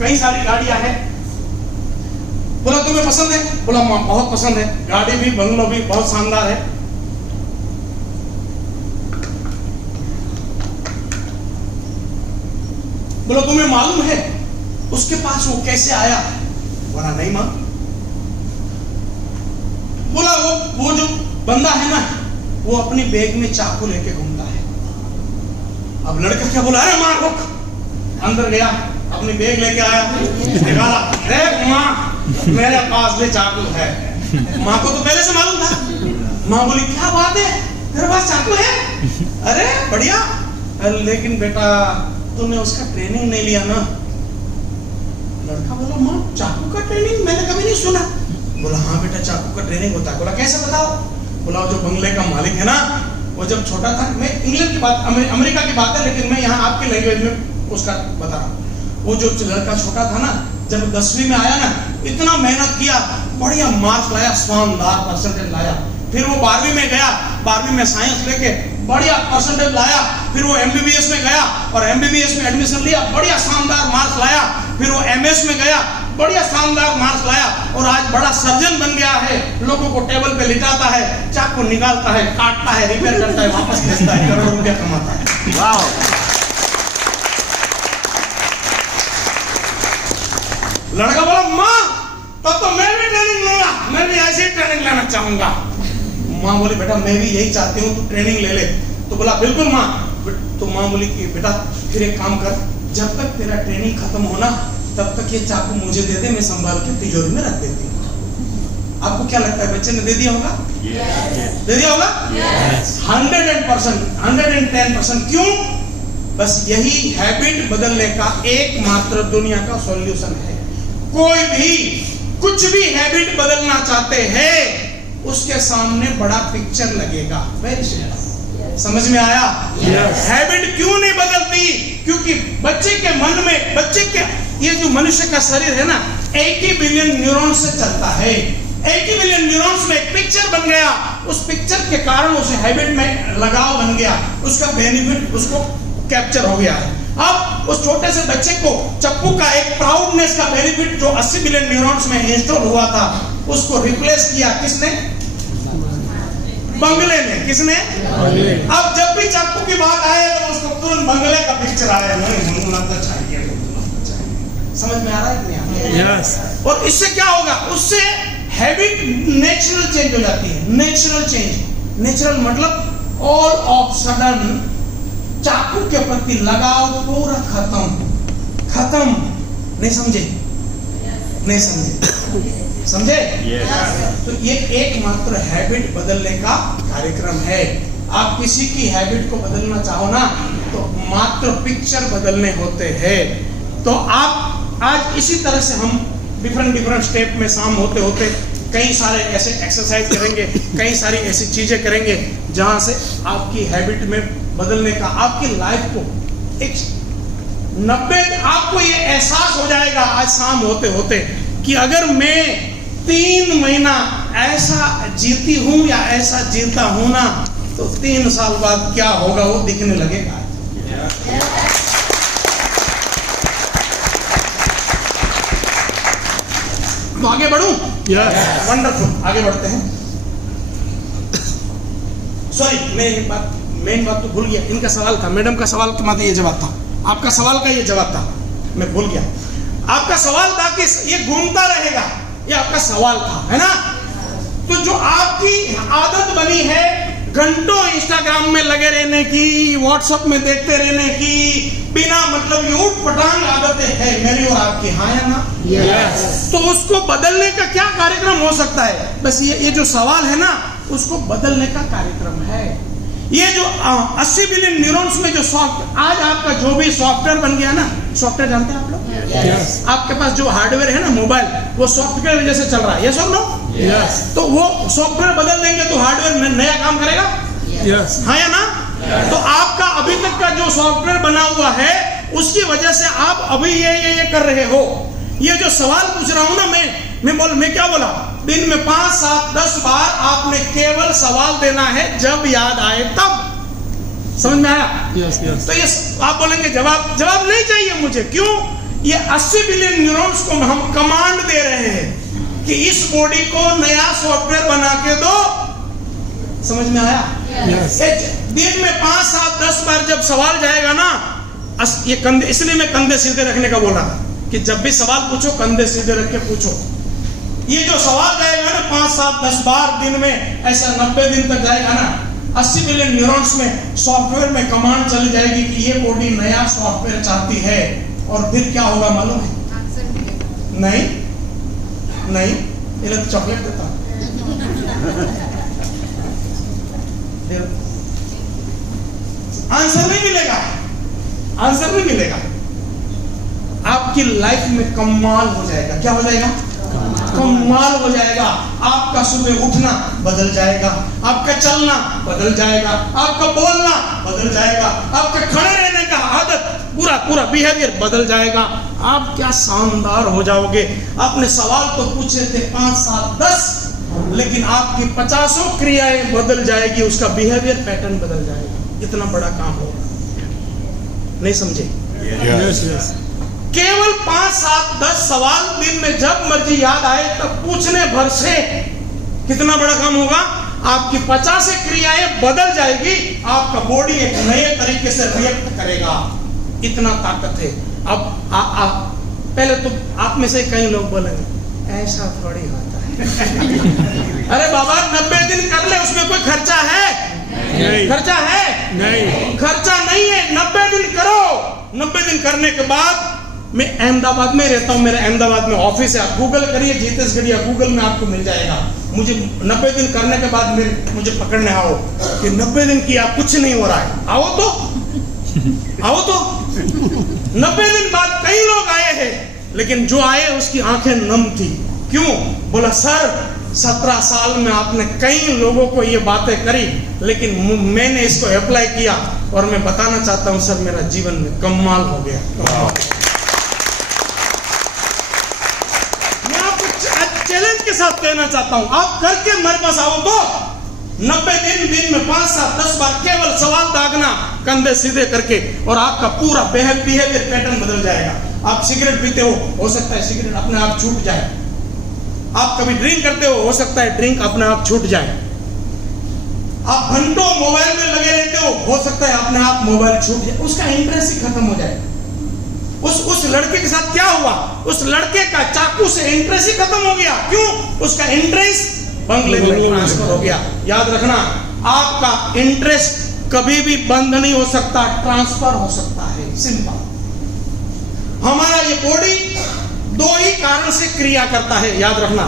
कई सारी गाड़ियां हैं। बोला, तुम्हें पसंद है? बोला, माँ बहुत पसंद है, गाड़ी भी, बंगलो भी बहुत शानदार है। बोला, तुम्हें मालूम है उसके पास वो कैसे आया? बोला, नहीं मां। बोला, वो जो बंदा है ना, वो अपनी बैग में चाकू लेके घूमता है। अब लड़का क्या बोला? अरे मां रुक। अंदर गया, अपनी बैग लेके आया, निकाला, अरे मां मेरे पास भी चाकू है। मां को तो पहले से मालूम था। मां बोली, क्या बात है, तेरे पास चाकू है? अरे बढ़िया। लेकिन बेटा तूने उसका ट्रेनिंग नहीं लिया ना। लड़का बोला, माँ चाकू का ट्रेनिंग मैंने कभी नहीं सुना। बोला, हाँ बेटा चाकू का ट्रेनिंग होता है। बोला, कैसे बताओ? बोला, जो बंगले का मालिक है ना, वो जब छोटा था, मैं इंग्लैंड की बात, अमेरिका की बात है, लेकिन मैं यहाँ आपकी लैंग्वेज में उसका बता रहा हूँ। वो जो लड़का छोटा था ना, जब 10वीं में आया ना, इतना मेहनत किया, बढ़िया मार्क्स लाया, शानदार परसेंटेज लाया। फिर वो 12वीं में गया, 12वीं में साइंस लेके बढ़िया परसेंटेज लाया। फिर वो MBBS में गया और MBBS में एडमिशन लिया, बढ़िया शानदार मार्क्स लाया। फिर वो MS में गया, बढ़िया शानदार मार्क्स लाया और आज बड़ा सर्जन बन गया है। लोगों को टेबल पे लिटाता है, चाकू निकालता है, काटता है, रिपेयर करता है, वापस भेजता है, करोड़ों रुपया कमाता है। वाह। लड़का बोला माँ तब तो मैं भी ट्रेनिंग लूंगा, मैं भी ऐसी ट्रेनिंग लेना चाहूंगा। माँ बोली बेटा मैं भी यही चाहती हूँ, तू ट्रेनिंग ले ले। तो बोला बिल्कुल माँ। तो माँ बोली कि बेटा फिर एक काम कर, जब तक तेरा ट्रेनिंग खत्म होना तब तक ये चाकू मुझे दे दे, मैं संभाल के तिजोरी में रख देती हूँ। आपको क्या लगता है बच्चे ने दे दिया होगा? दे दिया होगा? 100%, 110%। क्यों? बस यही हैबिट बदलने का एकमात्र दुनिया का सॉल्यूशन है। कोई भी कुछ भी हैबिट बदलना चाहते हैं उसके सामने बड़ा पिक्चर लगेगा। Very simple. समझ में आया? हैबिट क्यों नहीं बदलती? क्योंकि बच्चे के मन में, बच्चे के ये जो मनुष्य का शरीर है ना 80 बिलियन न्यूरॉन से चलता है। 80 बिलियन न्यूरॉन्स में एक पिक्चर बन गया, उस पिक्चर के कारण उसे हैबिट में लगाव बन गया, उसका बेनिफिट उसको कैप्चर हो गया है। अब उस छोटे से बच्चे को चप्पू का एक प्राउडनेस का बेनिफिट जो 80 बिलियन न्यूरॉन्स में इंस्टॉल हुआ था उसको रिप्लेस किया किसने? बंगले ने। किसने? अब जब भी चाकू की बात आए तो उसको तुरंत बंगले का पिक्चर आया, नहीं होना तो चाहिए। समझ में आ रहा है कि नहीं? Yes. और इससे क्या होगा? उससे हैबिट नेचुरल चेंज हो जाती है। नेचुरल चेंज, नेचुरल मतलब ऑल ऑफ सडन चाकू के प्रति लगाव पूरा खत्म। नहीं समझे? नहीं समझे? समझे? तो ये एकमात्र हैबिट बदलने का कार्यक्रम है। आप किसी की हैबिट को बदलना चाहो ना तो मात्र पिक्चर बदलने होते हैं। तो आप आज इसी तरह से हम डिफरेंट स्टेप में शाम होते होते कई सारे ऐसे एक्सरसाइज करेंगे, कई सारी ऐसी चीजें करेंगे जहां से आपकी हैबिट में बदलने का, आपकी लाइफ को एक 90 आपको ये एहसास हो जाएगा आज शाम होते होते कि अगर मैं 3 महीना ऐसा जीती हूं या ऐसा जीता हूं ना तो 3 साल बाद क्या होगा वो दिखने लगेगा। तो आगे बढ़ूं? वंडरफुल। आगे बढ़ते हैं। सॉरी, मेन बात तो भूल गया। इनका सवाल था, मैडम का सवाल का मतलब ये जवाब था, आपका सवाल का ये जवाब था, मैं भूल गया। आपका सवाल था कि ये घूमता रहेगा, ये आपका सवाल था, है ना? तो जो आपकी आदत बनी है घंटों इंस्टाग्राम में लगे रहने की, व्हाट्सएप में देखते रहने की, बिना मतलब ये ऊट-पटांग आदतें हैं मेरी और आपकी, हाँ या ना? तो उसको बदलने का क्या कार्यक्रम हो सकता है? बस ये जो सवाल है ना उसको बदलने का कार्यक्रम है। ये जो 80 बिलियन न्यूरॉन्स में जो आज आपका जो भी सॉफ्टवेयर बन गया ना, सॉफ्टवेयर जानते हैं आप लोग? आपके पास जो हार्डवेयर है ना मोबाइल, वो सॉफ्टवेयर वजह से चल रहा है, यस और नो? तो वो सॉफ्टवेयर बदल देंगे तो हार्डवेयर नया काम करेगा, हाँ या ना? तो आपका अभी तक का जो सॉफ्टवेयर बना हुआ है उसकी वजह से आप अभी ये कर रहे हो। ये जो सवाल पूछ रहा हूं ना मैं क्या बोला? दिन में 5, 7, 10 बार आपने केवल सवाल देना है, जब याद आए तब। समझ में आया? तो ये आप बोलेंगे जवाब नहीं चाहिए मुझे, क्यों? ये 80 बिलियन न्यूरॉन्स को हम कमांड दे रहे हैं कि इस बॉडी को नया सॉफ्टवेयर बना के दो। समझ में आया? दिन में 5, 7, 10 बार जब सवाल जाएगा ना, ये कंधे, इसलिए मैं कंधे सीधे रखने का बोला कि जब भी सवाल पूछो कंधे सीधे रख के पूछो। ये जो सवाल जाएगा ना 5, 7, 10 बार दिन में, ऐसा 90 दिन तक जाएगा ना, 80 बिलियन न्यूरॉन्स में सॉफ्टवेयर में कमांड चली जाएगी कि ये बॉडी नया सॉफ्टवेयर चाहती है। और फिर क्या होगा मालूम है? नहीं, ये तो चॉकलेट देता हूं। आंसर नहीं मिलेगा। आपकी लाइफ में कमाल हो जाएगा। क्या हो जाएगा? कमाल हो जाएगा। आपका सुबह उठना बदल जाएगा, आपका चलना बदल जाएगा, आपका बोलना बदल जाएगा, आपका खड़े रहने का आदत पूरा बिहेवियर बदल जाएगा। आप क्या शानदार हो जाओगे। आपने सवाल तो पूछे थे 5, 7, 10, लेकिन आपकी 50 क्रियाएं बदल जाएगी, उसका बिहेवियर पैटर्न बदल जाएगा। इतना बड़ा काम होगा। नहीं समझे? केवल 5, 7, 10 सवाल दिन में जब मर्जी याद आए तब पूछने भर से कितना बड़ा काम होगा। आपकी 50 क्रियाएं बदल जाएगी, आपका बॉडी एक नए तरीके से रिएक्ट करेगा। इतना ताकत है। अब पहले तो आप में से कई लोग बोलेंगे ऐसा थोड़ी होता है। अरे बाबा 90 दिन कर ले, उसमें कोई खर्चा है? नहीं। खर्चा है? नहीं। खर्चा नहीं है। 90 दिन करो। 90 दिन करने के बाद, मैं अहमदाबाद में रहता हूँ, मेरे अहमदाबाद में ऑफिस है, आप गूगल करिए जीतेश गढ़िया, गूगल में आपको मिल जाएगा। मुझे 90 दिन करने के बाद मुझे पकड़ने आओ कि 90 दिन किया कुछ नहीं हो रहा है, आओ तो 90 दिन बाद कई लोग आए हैं, लेकिन जो आए उसकी आंखें नम थी। क्यों? बोला सर 17 साल में आपने कई लोगों को ये बातें करी, लेकिन मैंने इसको अप्लाई किया और मैं बताना चाहता हूं सर, मेरा जीवन में कमाल हो गया। मैं आपको चैलेंज के साथ कहना चाहता हूं, आप करके मेरे पास आओ तो 90 दिन में 5, 7, 10 बार केवल सवाल दागना, कंधे सीधे करके, और आपका पूरा बिहेवियर पैटर्न बदल जाएगा। आप सिगरेट पीते हो सकता है सिगरेट अपने आप छूट जाए। आप कभी ड्रिंक करते हो सकता है ड्रिंक अपने आप छूट जाए। आप घंटों मोबाइल में लगे रहते हो सकता है अपने आप मोबाइल छूट जाए, उसका इंटरेस्ट ही खत्म हो जाए। उस लड़के के साथ क्या हुआ? उस लड़के का चाकू से इंटरेस्ट ही खत्म हो गया। क्यों? उसका इंटरेस्ट बंगले में ट्रांसफर हो गया। याद रखना, आपका इंटरेस्ट कभी भी बंद नहीं हो सकता, ट्रांसफर हो सकता है। सिंपल। हमारा ये बॉडी 2 ही कारण से क्रिया करता है, याद रखना।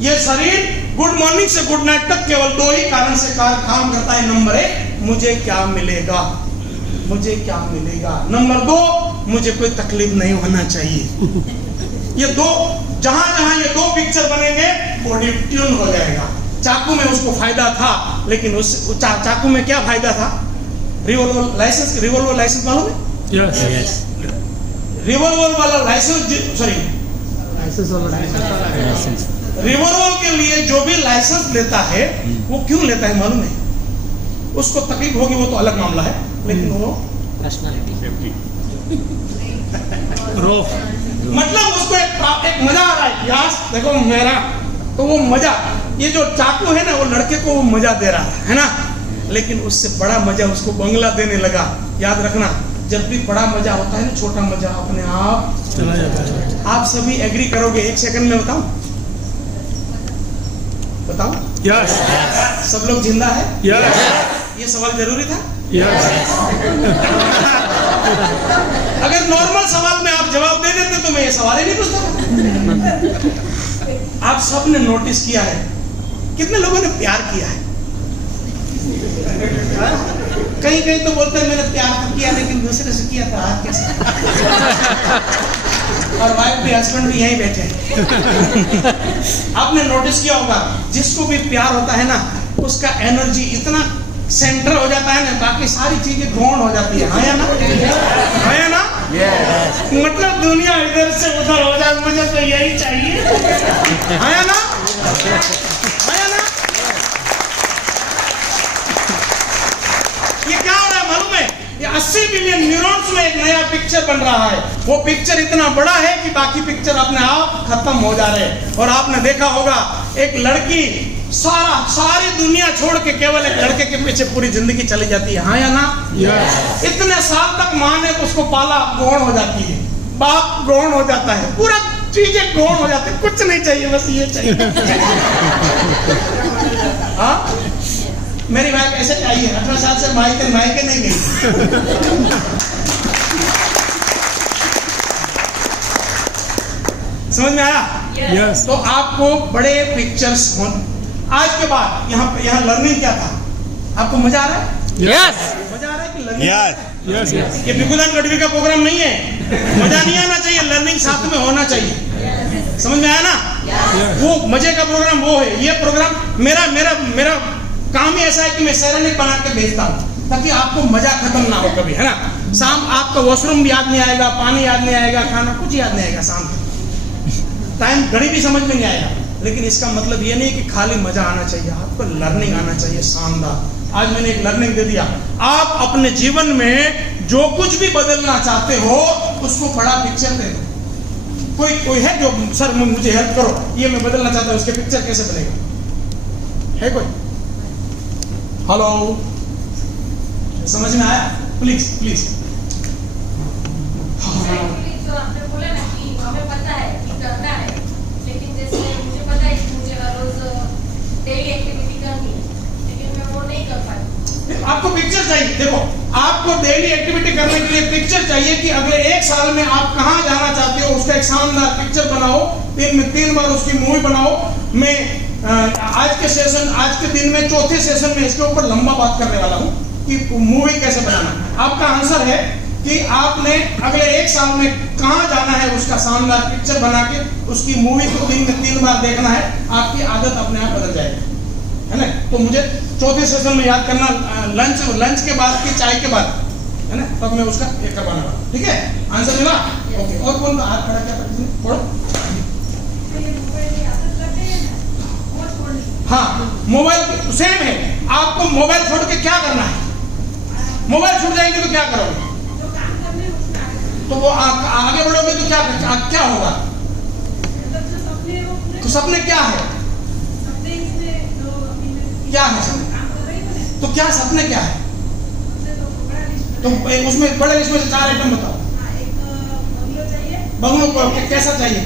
ये शरीर गुड मॉर्निंग से गुड नाइट तक केवल 2 ही कारण से काम करता है। नंबर 1, मुझे क्या मिलेगा, मुझे क्या मिलेगा। नंबर 2, मुझे कोई तकलीफ नहीं होना चाहिए। ये 2, जहां ये 2 पिक्चर बनेंगे, बॉडी ट्यून हो जाएगा। चाकू में उसको फायदा था, लेकिन उस चाकू में क्या फायदा था? रिवॉल्वर लाइसेंस मालूम है? यस। रिवॉल्वर वाला लाइसेंस, सॉरी रिवॉल्वर के लिए जो भी लाइसेंस लेता है, वो क्यों लेता है मालूम है? उसको तकलीफ होगी वो तो अलग मामला है, लेकिन वो मतलब उसको एक मजा आ रहा है। यार देखो मेरा तो वो मजा, ये जो चाकू है ना, वो लड़के को वो मजा दे रहा है ना, लेकिन उससे बड़ा मजा उसको बंगला देने लगा। याद रखना, जब भी बड़ा मजा होता है ना, छोटा मजा अपने आप चला जाता है। आप सभी एग्री करोगे? 1 सेकंड में बताऊं? यस। सब लोग जिंदा है? यस। ये सवाल जरूरी था? यस। अगर नॉर्मल सवाल में आप जवाब दे देते तो मैं ये सवाल ही नहीं पूछता। आप सब ने नोटिस किया है, कितने लोगों ने प्यार किया है? कहीं तो बोलते हैं मैंने प्यार तो किया, लेकिन दूसरे से किया था। आप कैसे? और वाइफ भी, हस्बैंड भी यहीं बैठे हैं। आपने नोटिस किया होगा, जिसको भी प्यार होता है ना, उसका एनर्जी इतना सेंटर हो जाता है ना, बाकी सारी चीजें गौण हो जाती है। हाँ या ना? हाँ या ना? मतलब दुनिया इधर से उधर हो जाए, मुझे तो यही चाहिए। हाँ या ना? हाँ या ना? ये क्या हो रहा है मालूम है? ये 80 बिलियन न्यूरॉन्स में एक नया पिक्चर बन रहा है। वो पिक्चर इतना बड़ा है कि बाकी पिक्चर अपने आप खत्म हो जा रहे हैं। और आपने देखा होगा, एक लड़की सारी दुनिया छोड़ के केवल एक लड़के के पीछे पूरी जिंदगी चली जाती है। हाँ या ना? यस। इतने साल तक माँ ने उसको पाला, गौण हो जाती है, बाप गौण हो जाता है, पूरा चीजें गौण हो जाती है, कुछ नहीं चाहिए, बस ये चाहिए। हाँ, मेरी वाइफ ऐसे चाहिए। 18 साल से मायके नहीं गई। समझ में आया? यस। तो आपको बड़े पिक्चर्स हों। आज के बाद यहाँ लर्निंग क्या था? आपको मजा आ रहा है? यस। मजा आ रहा है कि लर्निंग? यस। यस। ये बिकुदान गढ़वी का प्रोग्राम नहीं है। मजा नहीं आना चाहिए, लर्निंग साथ में होना चाहिए। समझ में आया ना? वो मजे का प्रोग्राम वो है। ये प्रोग्राम मेरा काम ही ऐसा है कि मैं सैनिक बना के भेजता हूँ, ताकि आपको मजा खत्म ना हो कभी, है ना? शाम आपका वॉशरूम भी याद नहीं आएगा, पानी याद नहीं आएगा, खाना कुछ याद नहीं आएगा, शाम टाइम घड़ी भी समझ में नहीं आएगा। लेकिन इसका मतलब ये नहीं कि खाली मजा आना चाहिए, आपको लर्निंग आना चाहिए शानदार। आज मैंने एक लर्निंग दे दिया। आप अपने जीवन में जो कुछ भी बदलना चाहते हो, उसको बड़ा पिक्चर दे दो। कोई है जो सर मुझे हेल्प करो, ये मैं बदलना चाहता हूँ, उसके पिक्चर कैसे बनेगा? है कोई? हेलो, समझ में आया? प्लीज। जो आपने बोला ना कि हमें आपको पिक्चर चाहिए। देखो, आपको डेली एक्टिविटी करने के लिए पिक्चर चाहिए कि अगले 1 साल में आप कहाँ जाना चाहते हो, उसका एक शानदार पिक्चर बनाओ, दिन में 3 बार उसकी मूवी बनाओ। मैं आज के दिन में चौथे सेशन में इसके ऊपर लंबा बात करने वाला हूँ कि मूवी कैसे बनाना। आपका आंसर है कि आपने अगले 1 साल में कहाँ जाना है, उसका शानदार पिक्चर बना के उसकी मूवी को दिन में 3 बार देखना है। आपकी आदत अपने आप बदल जाएगी, है ना। तो मुझे चौथे सेशन में याद करना, लंच के बाद की चाय के बाद, है ना, तब मैं उसका ये करवाना वाला। ठीक है, आंसर मिला? ओके। और कौन हाथ खड़ा क्या पढ़ो? हाँ, मोबाइल सेम है। आपको मोबाइल छोड़ के क्या करना है? मोबाइल छूट जाएंगे तो क्या करोगे? तो वो आगे बढ़ोगे तो क्या होगा? तो सपने क्या है? क्या है सपने? तो क्या सपने क्या है? तो उसमें बड़े लिस्ट में से 4 आइटम बताओ। बंगलो को कैसा चाहिए?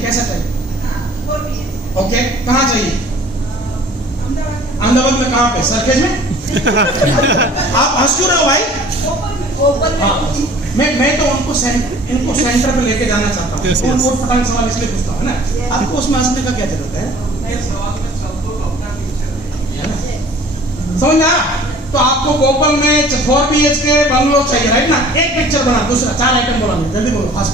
ओके, कहाँ चाहिए? अहमदाबाद में कहाँ पे? सरखेज में? आप हंस क्यों रहे हो भाई? हाँ, मैं तो इनको सेंटर पे लेके जाना चाहता हूँ। Yes, yes. वो फटाक सवाल इसलिए पूछता हूँ ना, आपको उसमें हंसने का क्या जरूरत है? समझ में आया? तो आपको भोपाल में 4 BHK बंगलो चाहिए, राइट ना? एक पिक्चर बना, दूसरा 4 आइटम बोला, जल्दी बोलो, फास्ट।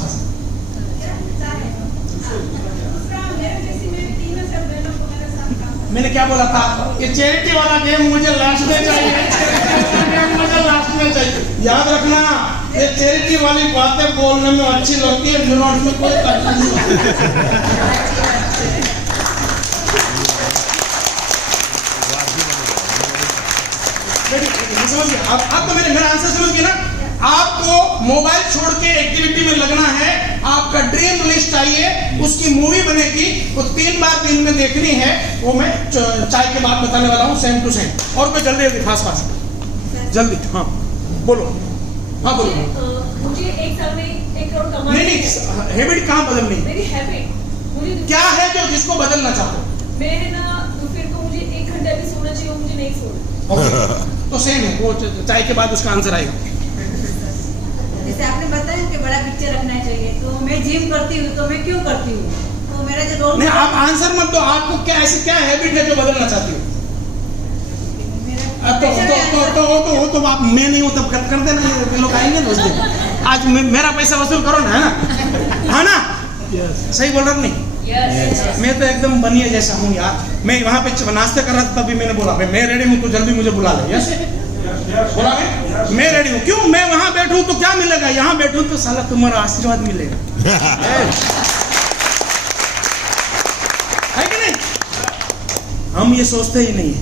मैंने क्या बोला था? ये चैरिटी वाला गेम मुझे लास्ट में चाहिए, याद रखना। ये चैरिटी वाली बातें बोलने में अच्छी लगती है, न्यूरॉन्स में कोई तकलीफ नहीं होती। आप तो मेरा आंसर समझ गए ना? आपको मोबाइल छोड़ के एक्टिविटी में लगना है। आपका ड्रीम लिस्ट चाहिए, उसकी मूवी बनेगी, वो 3 बार दिन में देखनी है। वो मैं चाय के बाद बताने वाला हूँ, सेम टू सेम। और कोई जल्दी फास्ट जल्दी। हाँ बोलो। हाँ बोलो। मुझे 1 साल में 1 करोड़ कमाना है। नहीं, हैबिट कहाँ बदलनी? मेरी हैबिट मुझे क्या है जो जिसको बदलना चाहते हो? मैं है ना, तो फिर तो मुझे 1 घंटा भी सोना चाहिए, मुझे नहीं सोना। तो सेम है, वो चाय के बाद उसका आंसर आएगा। जैसे आपने बताया कि बड़ा पिक्चर रखना चाहिए, तो मैं जिम करती हूँ, तो मैं क्यों करती हूँ? तो मेरा जो रोल नहीं, आप आंसर मत दो। आपको क्या ऐसी क्या हैबिट है जो बदलना चाहती हो? तो आप मैं नहीं हूँ तब कर देना, ये लोग आएंगे ना उस दिन। आज मेरा पैसा वसूल करो ना, है ना? हाँ ना? सही बोल रहा नहीं? मैं तो एकदम बनिए जैसा हूँ यार। मैं वहाँ पे नाश्ते कर रहा था, तभी मैंने बोला मैं रेडी हूँ, तो जल्दी मुझे बुला ले। यस, बोला मैं रेडी हूँ। क्यों? मैं वहां बैठूं तो क्या मिलेगा? यहाँ बैठूं तो साला तुम्हारा आशीर्वाद मिलेगा, है कि नहीं? हम ये सोचते ही नहीं है।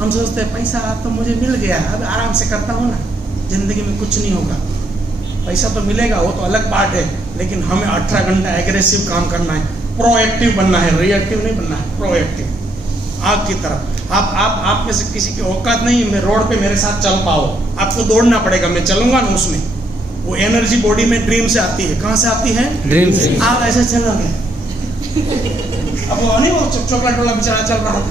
हम सोचते हैं पैसा तो मुझे मिल गया, अब आराम से करता हूँ ना, जिंदगी में कुछ नहीं होगा। पैसा तो मिलेगा, वो तो अलग बात है, लेकिन हमें 18 घंटा एग्रेसिव काम करना है, प्रोएक्टिव बनना है, रिएक्टिव नहीं बनना है, प्रोएक्टिव। आग की तरह आप में से किसी की औकात नहीं है मैं रोड पे मेरे साथ चल पाओ। आपको दौड़ना पड़ेगा, मैं चलूंगा ना उसमें। वो एनर्जी बॉडी में ड्रीम से आती है। कहाँ से आती है? ड्रीम से। आप ऐसे चलोगे, अब वो नहीं, वो चॉकलेट वाला बेचारा चल रहा है।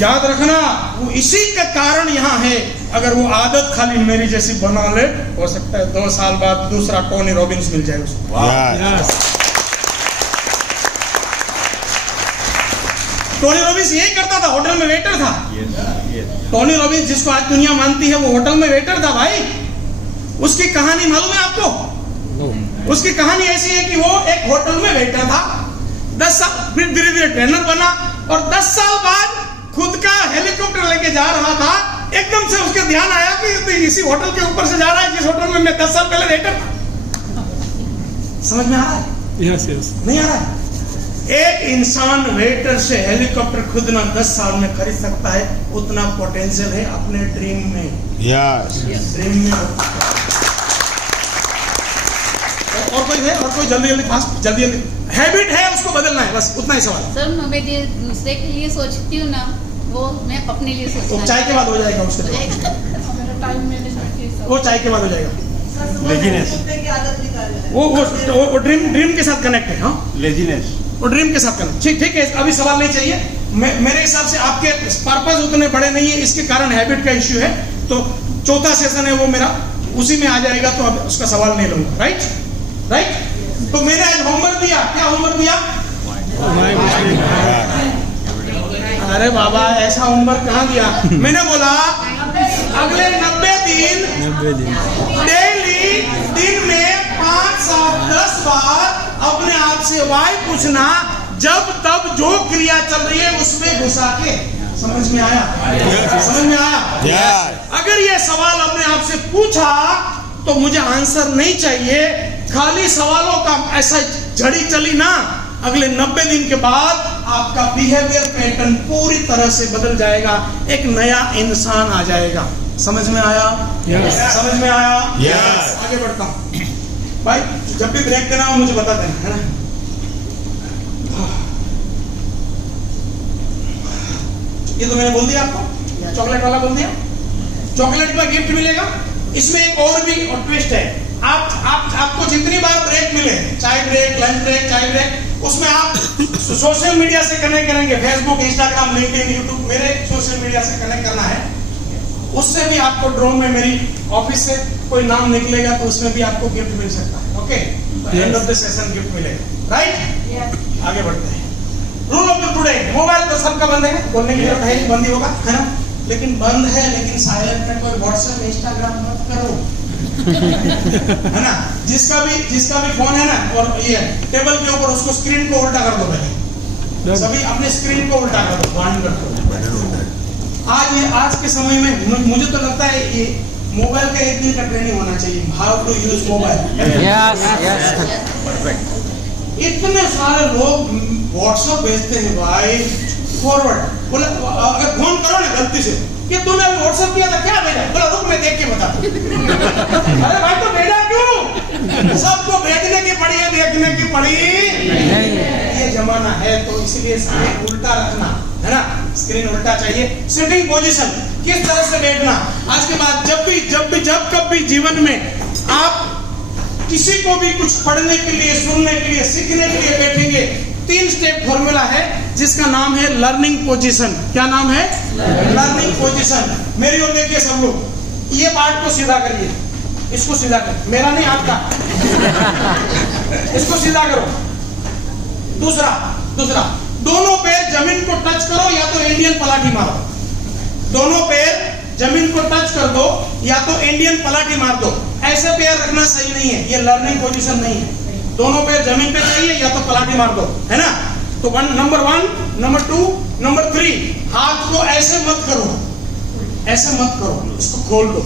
याद रखना, वो इसी का कारण यहाँ है। अगर वो आदत खाली मेरी जैसी बना ले, हो सकता है 2 साल बाद दूसरा टोनी रॉबिन्स मिल जाए उसको। टोनी रॉबिन्स यही करता था, होटल में वेटर था। टोनी रॉबिन्स जिसको आज दुनिया मानती है, वो होटल में वेटर था भाई। उसकी कहानी मालूम है आपको? उसकी कहानी ऐसी है कि वो एक होटल में वेटर था, 10 साल, फिर धीरे धीरे ट्रेनर बना, और 10 साल बाद खुद का हेलीकॉप्टर लेके जा रहा था। एकदम से उसके ध्यान आया कि तो इसी होटल के ऊपर से जा रहा है जिस होटल में मैं 10 साल पहले वेटर था। समझ में आ रहा है? Yes yes. नहीं आ रहा है? एक इंसान वेटर से हेलीकॉप्टर खुद ना 10 साल में खरीद सकता है, उतना पोटेंशियल है अपने ड्रीम में। यस। ड्रीम में। और कोई है? और कोई? जल्दी फास्ट, जल्दी हैबिट है, उसको बदलना है, बस उतना ही सवाल। सर मैं जो दूसरे के लिए सोचती हूँ ना, वो मैं अपने लिए सोचती वो हूँ। चाय के बाद हो जाएगा, उसके टाइम मैनेजमेंट वो चाय के बाद हो जाएगा। लेजीनेस। वो ड्रीम के साथ कनेक्ट है। हाँ, लेजीनेस। वो ड्रीम के साथ कनेक्ट। ठीक है, अभी सवाल नहीं चाहिए। मेरे हिसाब से आपके पर्पस उतने बड़े नहीं है, इसके कारण हैबिट का इश्यू है। तो चौथा सेशन है वो मेरा उसी में आ जाएगा, तो अब उसका सवाल नहीं लूंगा। राइट। तो मैंने आज होमवर्क दिया, क्या होमवर्क दिया? अरे बाबा ऐसा होमवर्क कहाँ दिया? मैंने बोला अगले 90 दिन डेली दिन में 5, 7, 10 बार अपने आप से वाई पूछना, जब तब जो क्रिया चल रही है उसमें घुसा के। समझ में आया? समझ में आया? अगर ये सवाल अपने आप से पूछा तो मुझे आंसर नहीं चाहिए, खाली सवालों का ऐसा झड़ी चली ना, अगले 90 दिन के बाद आपका बिहेवियर पैटर्न पूरी तरह से बदल जाएगा, एक नया इंसान आ जाएगा। समझ में आया? समझ में आया? आगे बढ़ता हूं भाई, जब भी ब्रेक देना हो मुझे बता देना, है ना? ये तो मैंने बोल दिया आपको, चॉकलेट वाला बोल दिया। चॉकलेट में गिफ्ट मिलेगा। इसमें एक और भी ट्विस्ट है, आपको जितनी बार ब्रेक मिले, चाय ब्रेक, लंच ब्रेक, चाय ब्रेक, उसमें आप सोशल मीडिया से कनेक्ट करेंगे, फेसबुक, इंस्टाग्राम, लिंक्डइन, यूट्यूब, मेरे सोशल मीडिया से कनेक्ट करना है। उससे भी आपको ड्रोन में मेरी ऑफिस से कोई नाम निकलेगा तो उसमें भी आपको गिफ्ट मिल सकता है। Okay, end of the session gift मिलेगा। राइट। आगे बढ़ते हैं। Rule of the today, mobile तो सबका बंद है, बोलने की जरूरत है, बंद ही होगा, है ना? लेकिन बंद है, लेकिन साइलेंट में कोई व्हाट्सएप, इंस्टाग्राम मत करो, है ना? जिसका भी फोन है ना, और ये टेबल के ऊपर, उसको स्क्रीन को उल्टा कर दो पहले। सभी अपने स्क्रीन को उल्टा कर दो, बंद कर दो। आज के समय में मुझे तो लगता है ये मोबाइल का 1 दिन का ट्रेनिंग होना चाहिए, हाउ टू यूज मोबाइल। इतने सारे लोग व्हाट्सएप भेजते हैं भाई, फॉरवर्ड। बोला अगर फोन करो ना गलती से कि तूने व्हाट्सएप किया था, क्या भेजा? बोला रुक मैं देख के बताता हूं। अरे भाई तो भेजा क्यों? सबको भेजने की पड़ी है, देखने की पड़ी ये जमाना है, तो इसलिए स्क्रीन उल्टा रखना, है ना? स्क्रीन उल्टा चाहिए। सिटिंग पोजीशन, किस तरह से बैठना। आज के बाद जब कभी जीवन में आप किसी को भी कुछ पढ़ने के लिए, सुनने के लिए, सीखने के लिए बैठेंगे, 3 स्टेप फॉर्मूला है जिसका नाम है लर्निंग पोजीशन। क्या नाम है? Learning position. मेरी ओर देखिए सब लोग, ये पार्ट को सीधा करिए, इसको सीधा करो, मेरा नहीं आपका। इसको सीधा करो। दूसरा, दोनों पैर जमीन को टच करो या तो इंडियन पलाटी मारो। दोनों पैर जमीन को टच कर दो या तो इंडियन पलाटी मार दो। ऐसे पैर रखना सही नहीं है, ये लर्निंग पोजीशन नहीं है। दोनों पैर जमीन पे चाहिए या तो पलाटी मार दो, है ना? तो नंबर 1, नंबर 2, नंबर 3, हाथ को ऐसे मत करो, ऐसे मत करो, इसको खोल दो,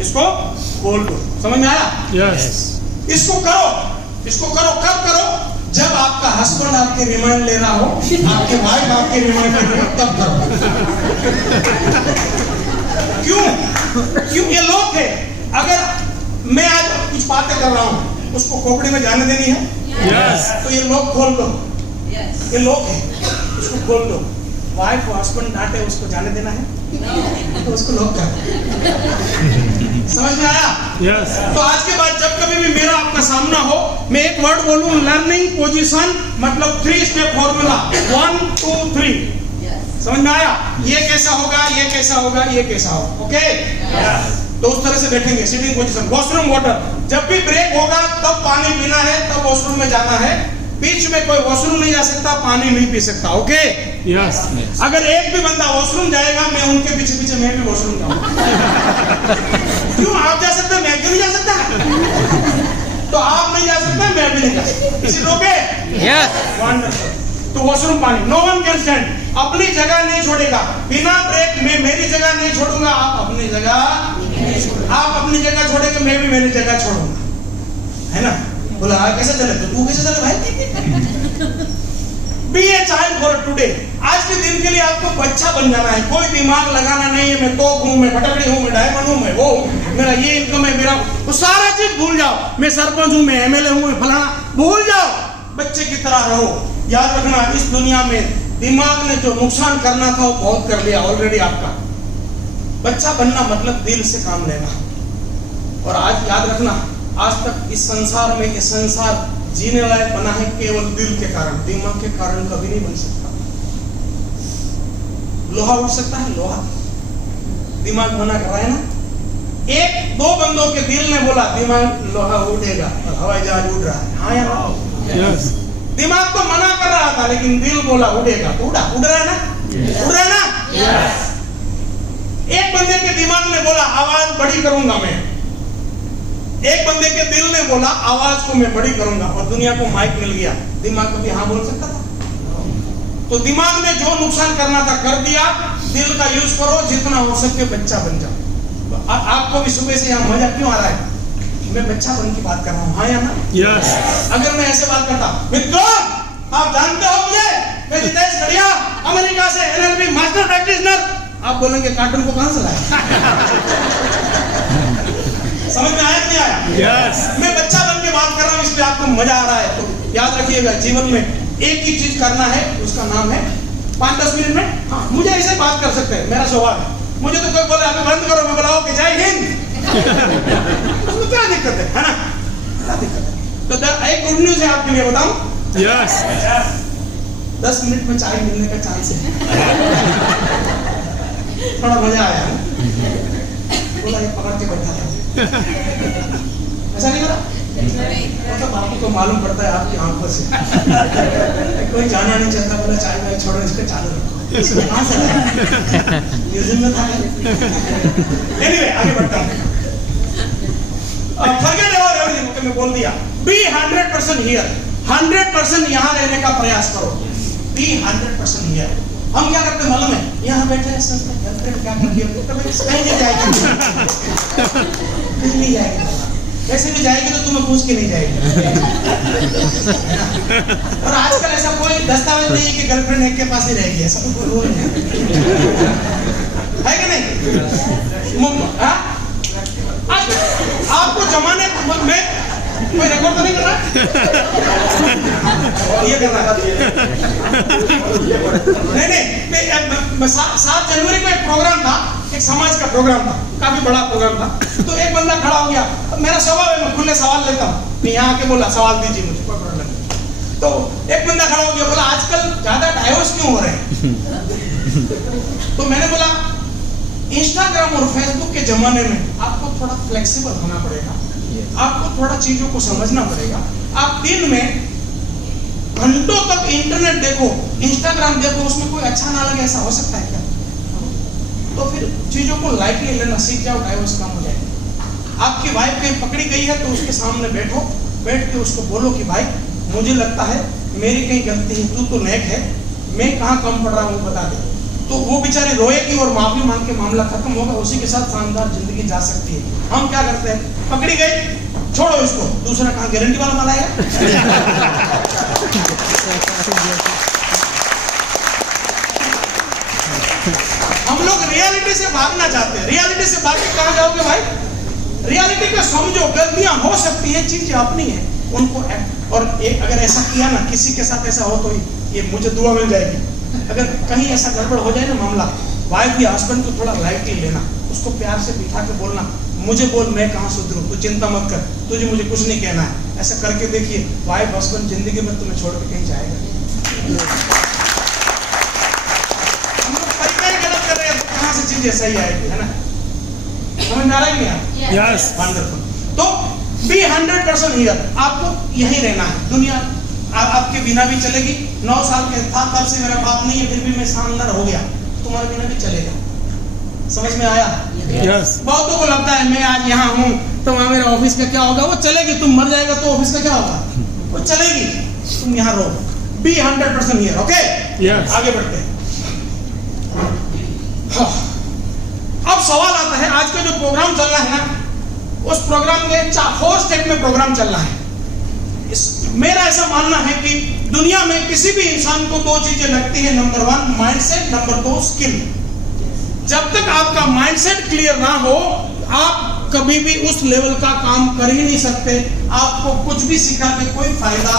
इसको खोल दो। समझ में आया? यस। इसको करो। कब करो? जब आपका हस्बैंड आपके रिमांड ले रहा हो, आपके वाइफ आपके रिमांड ले रही हो, तब करो। क्यों? ये लोग है, अगर मैं आज कुछ बातें कर रहा हूं, उसको खोपड़ी में जाने देनी है? यस। तो ये लोग खोल दो। ये लोग है, उसको खोल दो। वाइफ और हस्बैंड डांटे, उसको जाने देना है? तो उसको लोग कर। समझ में आया? यस। तो आज के बाद जब कभी भी मेरा आपका सामना हो, मैं एक वर्ड बोलूं, लर्निंग पोजीशन, मतलब 3 स्टेप फॉर्मूला, 1, 2, 3। समझ में आया? ये कैसा होगा, ये कैसा होगा, ये कैसा होगा। ओके, तो उस तरह से बैठेंगे। Sitting position. वॉशरूम वाटर, जब भी ब्रेक होगा तब पानी पीना है, तब वॉशरूम में जाना है। बीच में कोई वॉशरूम नहीं जा सकता, पानी नहीं पी सकता। Okay, yes. अगर एक भी बंदा वॉशरूम जाएगा, मैं उनके पीछे पीछे मैं भी वॉशरूम जाऊंगा। क्यों? आप जा सकते हैं, मैं क्यों नहीं जा सकता? तो आप नहीं जा सकते, मैं भी नहीं जा सकता। इसी ओके? यस। तो वॉशरूम पानी। नो वन कैन स्टैंड, अपनी जगह नहीं छोड़ेगा बिना ब्रेक में। मेरी जगह नहीं छोड़ूंगा, आप अपनी जगह छोड़ेंगे, मैं भी मेरी जगह छोड़ूंगा, है ना? बोला कैसे चले? तो तू कैसे चले भाई? Be a child for today. आज के दिन के लिए आपको बच्चा बन जाना है। कोई दिमाग लगाना नहीं है, मैं तोप हूं, मैं फटकड़ी हूं, मैं डायमंड हूं, मैं वो हूं, मेरा ये इनकम है, मेरा वो सारा चीज भूल जाओ। मैं सरपंच हूं, मैं एमएलए हूं, मैं फलाना, भूल जाओ। बच्चे की तरह रहो। याद रखना, इस दुनिया में दिमाग ने जो नुकसान करना था वो बहुत कर लिया ऑलरेडी आपका। बच्चा बनना मतलब दिल से काम लेना। और आज याद रखना, आज तक इस संसार में, ये संसार जीने लायक बना है केवल दिल के कारण, दिमाग के कारण कभी नहीं बन सकता। लोहा उठ सकता है? लोहा दिमाग मना कर रहा है ना। एक दो बंदों के दिल ने बोला दिमाग लोहा उड़ेगा और हवाई जहाज उड़ रहा है। हाँ या ना? Yes. दिमाग तो मना कर रहा था लेकिन दिल बोला उड़ेगा तो उड़ा। उड़ रहा है ना? उड़ रहा है ना? एक बंदे के दिमाग ने बोला आवाज बड़ी करूंगा मैं, एक बंदे के दिल ने बोला आवाज को मैं बड़ी करूंगा और दुनिया को माइक मिल गया। दिमाग कभी हाँ बोल सकता था? तो दिमाग ने जो नुकसान करना था कर दिया। दिल का यूज करो, जितना हो सके बच्चा बन जाओ। आपको भी सुबह से यहाँ मजा क्यों आ रहा है? मैं बच्चा बन की बात कर रहा हूँ। हाँ या ना? Yes. अगर मैं ऐसे बात करता, मित्रों आप जानते हो मुझे, मैं जितेश गढ़िया अमेरिका से NLP मास्टर प्रैक्टिशनर, आप बोलेंगे कार्टून को कहां से लाया? समझ में आया कि नहीं आया? Yes. मैं बच्चा बन के बात कर रहा हूँ इसलिए आपको मजा आ रहा है। तो याद रखिएगा जीवन में एक ही चीज करना है, उसका नाम है 5-10 मिनट में हाँ मुझे ऐसे बात कर सकते हैं, मेरा स्वभाव है। मुझे तो कोई बोले अभी बंद करो, मैं बोला ओके जय हिंद। उसमें क्या दिक्कत है ना? क्या दिक्कत है? तो एक गुड न्यूज है आपके लिए बताऊं। Yes. 10 मिनट में चाय मिलने का चांस है। थोड़ा मजा आया ना? बोला ये पकड़ के बैठा था, ऐसा नहीं करा? मतलब आपको तो मालूम पड़ता है आपकी आंखों से। कोई जाना नहीं चाहता, बोला चाय वाय छोड़ो, इसको चालू रखो। कहाँ से लाया? म्यूजियम में था। Anyway, आगे बढ़ता हूँ। Forget about everything, okay, मैं बोल दिया। Be 100% here, 100% यहाँ रहने का प्रयास करो। Be 100% here। हम क्या करते हैं मालूम है? यहाँ बैठे हैं सोचते हैं गर्लफ्रेंड क्या करती है, कहीं नहीं जाएगी, कहीं नहीं जाएगी। वैसे भी जाएगी तो तुम्हें पूछ के नहीं जाएगी। और आजकल ऐसा कोई दस्तावेज नहीं है कि गर्लफ्रेंड एक के पास ही रहेगी, ऐसा तो कोई रूल नहीं है कि नहीं? आपको जमाने में कोई रिकॉर्ड तो नहीं कर रहा? ये कर रहा है। नहीं 7 जनवरी को एक प्रोग्राम था, एक समाज का प्रोग्राम था, काफी बड़ा प्रोग्राम था। तो एक बंदा खड़ा हो गया, मेरा स्वभाव है मैं खुले सवाल लेता हूँ, मैं यहाँ आके बोला सवाल दीजिए मुझे, कोई प्रॉब्लम नहीं। तो एक बंदा खड़ा हो गया, बोला आजकल ज्यादा डाइवोर्स क्यों हो रहे हैं? तो मैंने बोला इंस्टाग्राम और फेसबुक के जमाने में आपको थोड़ा फ्लेक्सिबल होना पड़ेगा, आपको थोड़ा चीजों को समझना पड़ेगा। आप दिन में घंटों तक इंटरनेट देखो, इंस्टाग्राम देखो, उसमें कोई अच्छा ना लगे ऐसा हो सकता है क्या? तो फिर चीजों को लाइटली लेना सीख जाओ, डाइवोर्स कम हो जाएगा। आपकी वाइफ कहीं पकड़ी गई है तो उसके सामने बैठो, बैठ के उसको बोलो कि भाई मुझे लगता है मेरी कहीं गलती है, तू तो नेक है, मैं कहाँ कम पड़ रहा हूँ बता दे। तो वो बेचारी रोएगी और माफी मांग के मामला खत्म होगा, उसी के साथ शानदार जिंदगी जा सकती है। हम क्या करते हैं, पकड़ी गई छोड़ो इसको, दूसरा कहाँ गारंटी वाला माल आएगा। हम लोग रियलिटी से भागना चाहते हैं, रियलिटी से भाग के कहाँ जाओगे भाई? रियलिटी को समझो, गलतियां हो सकती है, चीजें अपनी है उनको। और एक अगर ऐसा किया ना, किसी के साथ ऐसा हो तो ये मुझे दुआ मिल जाएगी। अगर कहीं ऐसा गड़बड़ हो जाए ना मामला, वाइफ या हस्बैंड को थोड़ा लाइटली लेना, उसको प्यार से बिठा के बोलना, मुझे बोल मैं कहाँ सुधरूं, तू चिंता मत कर, तुझे मुझे कुछ नहीं कहना है। ऐसा करके देखिए, वाइफ हस्बैंड जिंदगी में तुम्हें छोड़ के कहीं जाएगा। हम लोग तरीका ही गलत कर रहे हैं, तो कहाँ से चीजें सही आएगी, है ना? समझ में आ रहा है क्या? Yes. वंडरफुल। तो be 100% here, आपको यही रहना है। दुनिया आपके बिना भी चलेगी। 9 साल के था तब से मेरा बाप नहीं है, फिर भी मैं शानदार हो गया, तुम्हारे बिना भी चलेगा। समझ में आया? Yes. बहुतों को लगता है मैं आज यहाँ हूँ तो वहाँ मेरे ऑफिस का क्या होगा? वो चलेगी, तुम मर जाएगा तो ऑफिस का क्या होगा? वो चलेगी, तुम यहाँ रहो। be 100% here, okay? Yes. आगे बढ़ते हैं। अब सवाल आता है, आज का जो प्रोग्राम चल रहा है ना, उस प्रोग्राम में 4 स्टेप में प्रोग्राम चल रहा है। मेरा ऐसा मानना है कि दुनिया में किसी भी इंसान को 2 चीजें लगती है, नंबर 1 माइंडसेट, नंबर 2 स्किल। जब तक आपका माइंडसेट क्लियर ना हो, आप कभी भी उस लेवल का काम कर ही नहीं सकते। आपको कुछ भी सिखा के कोई फायदा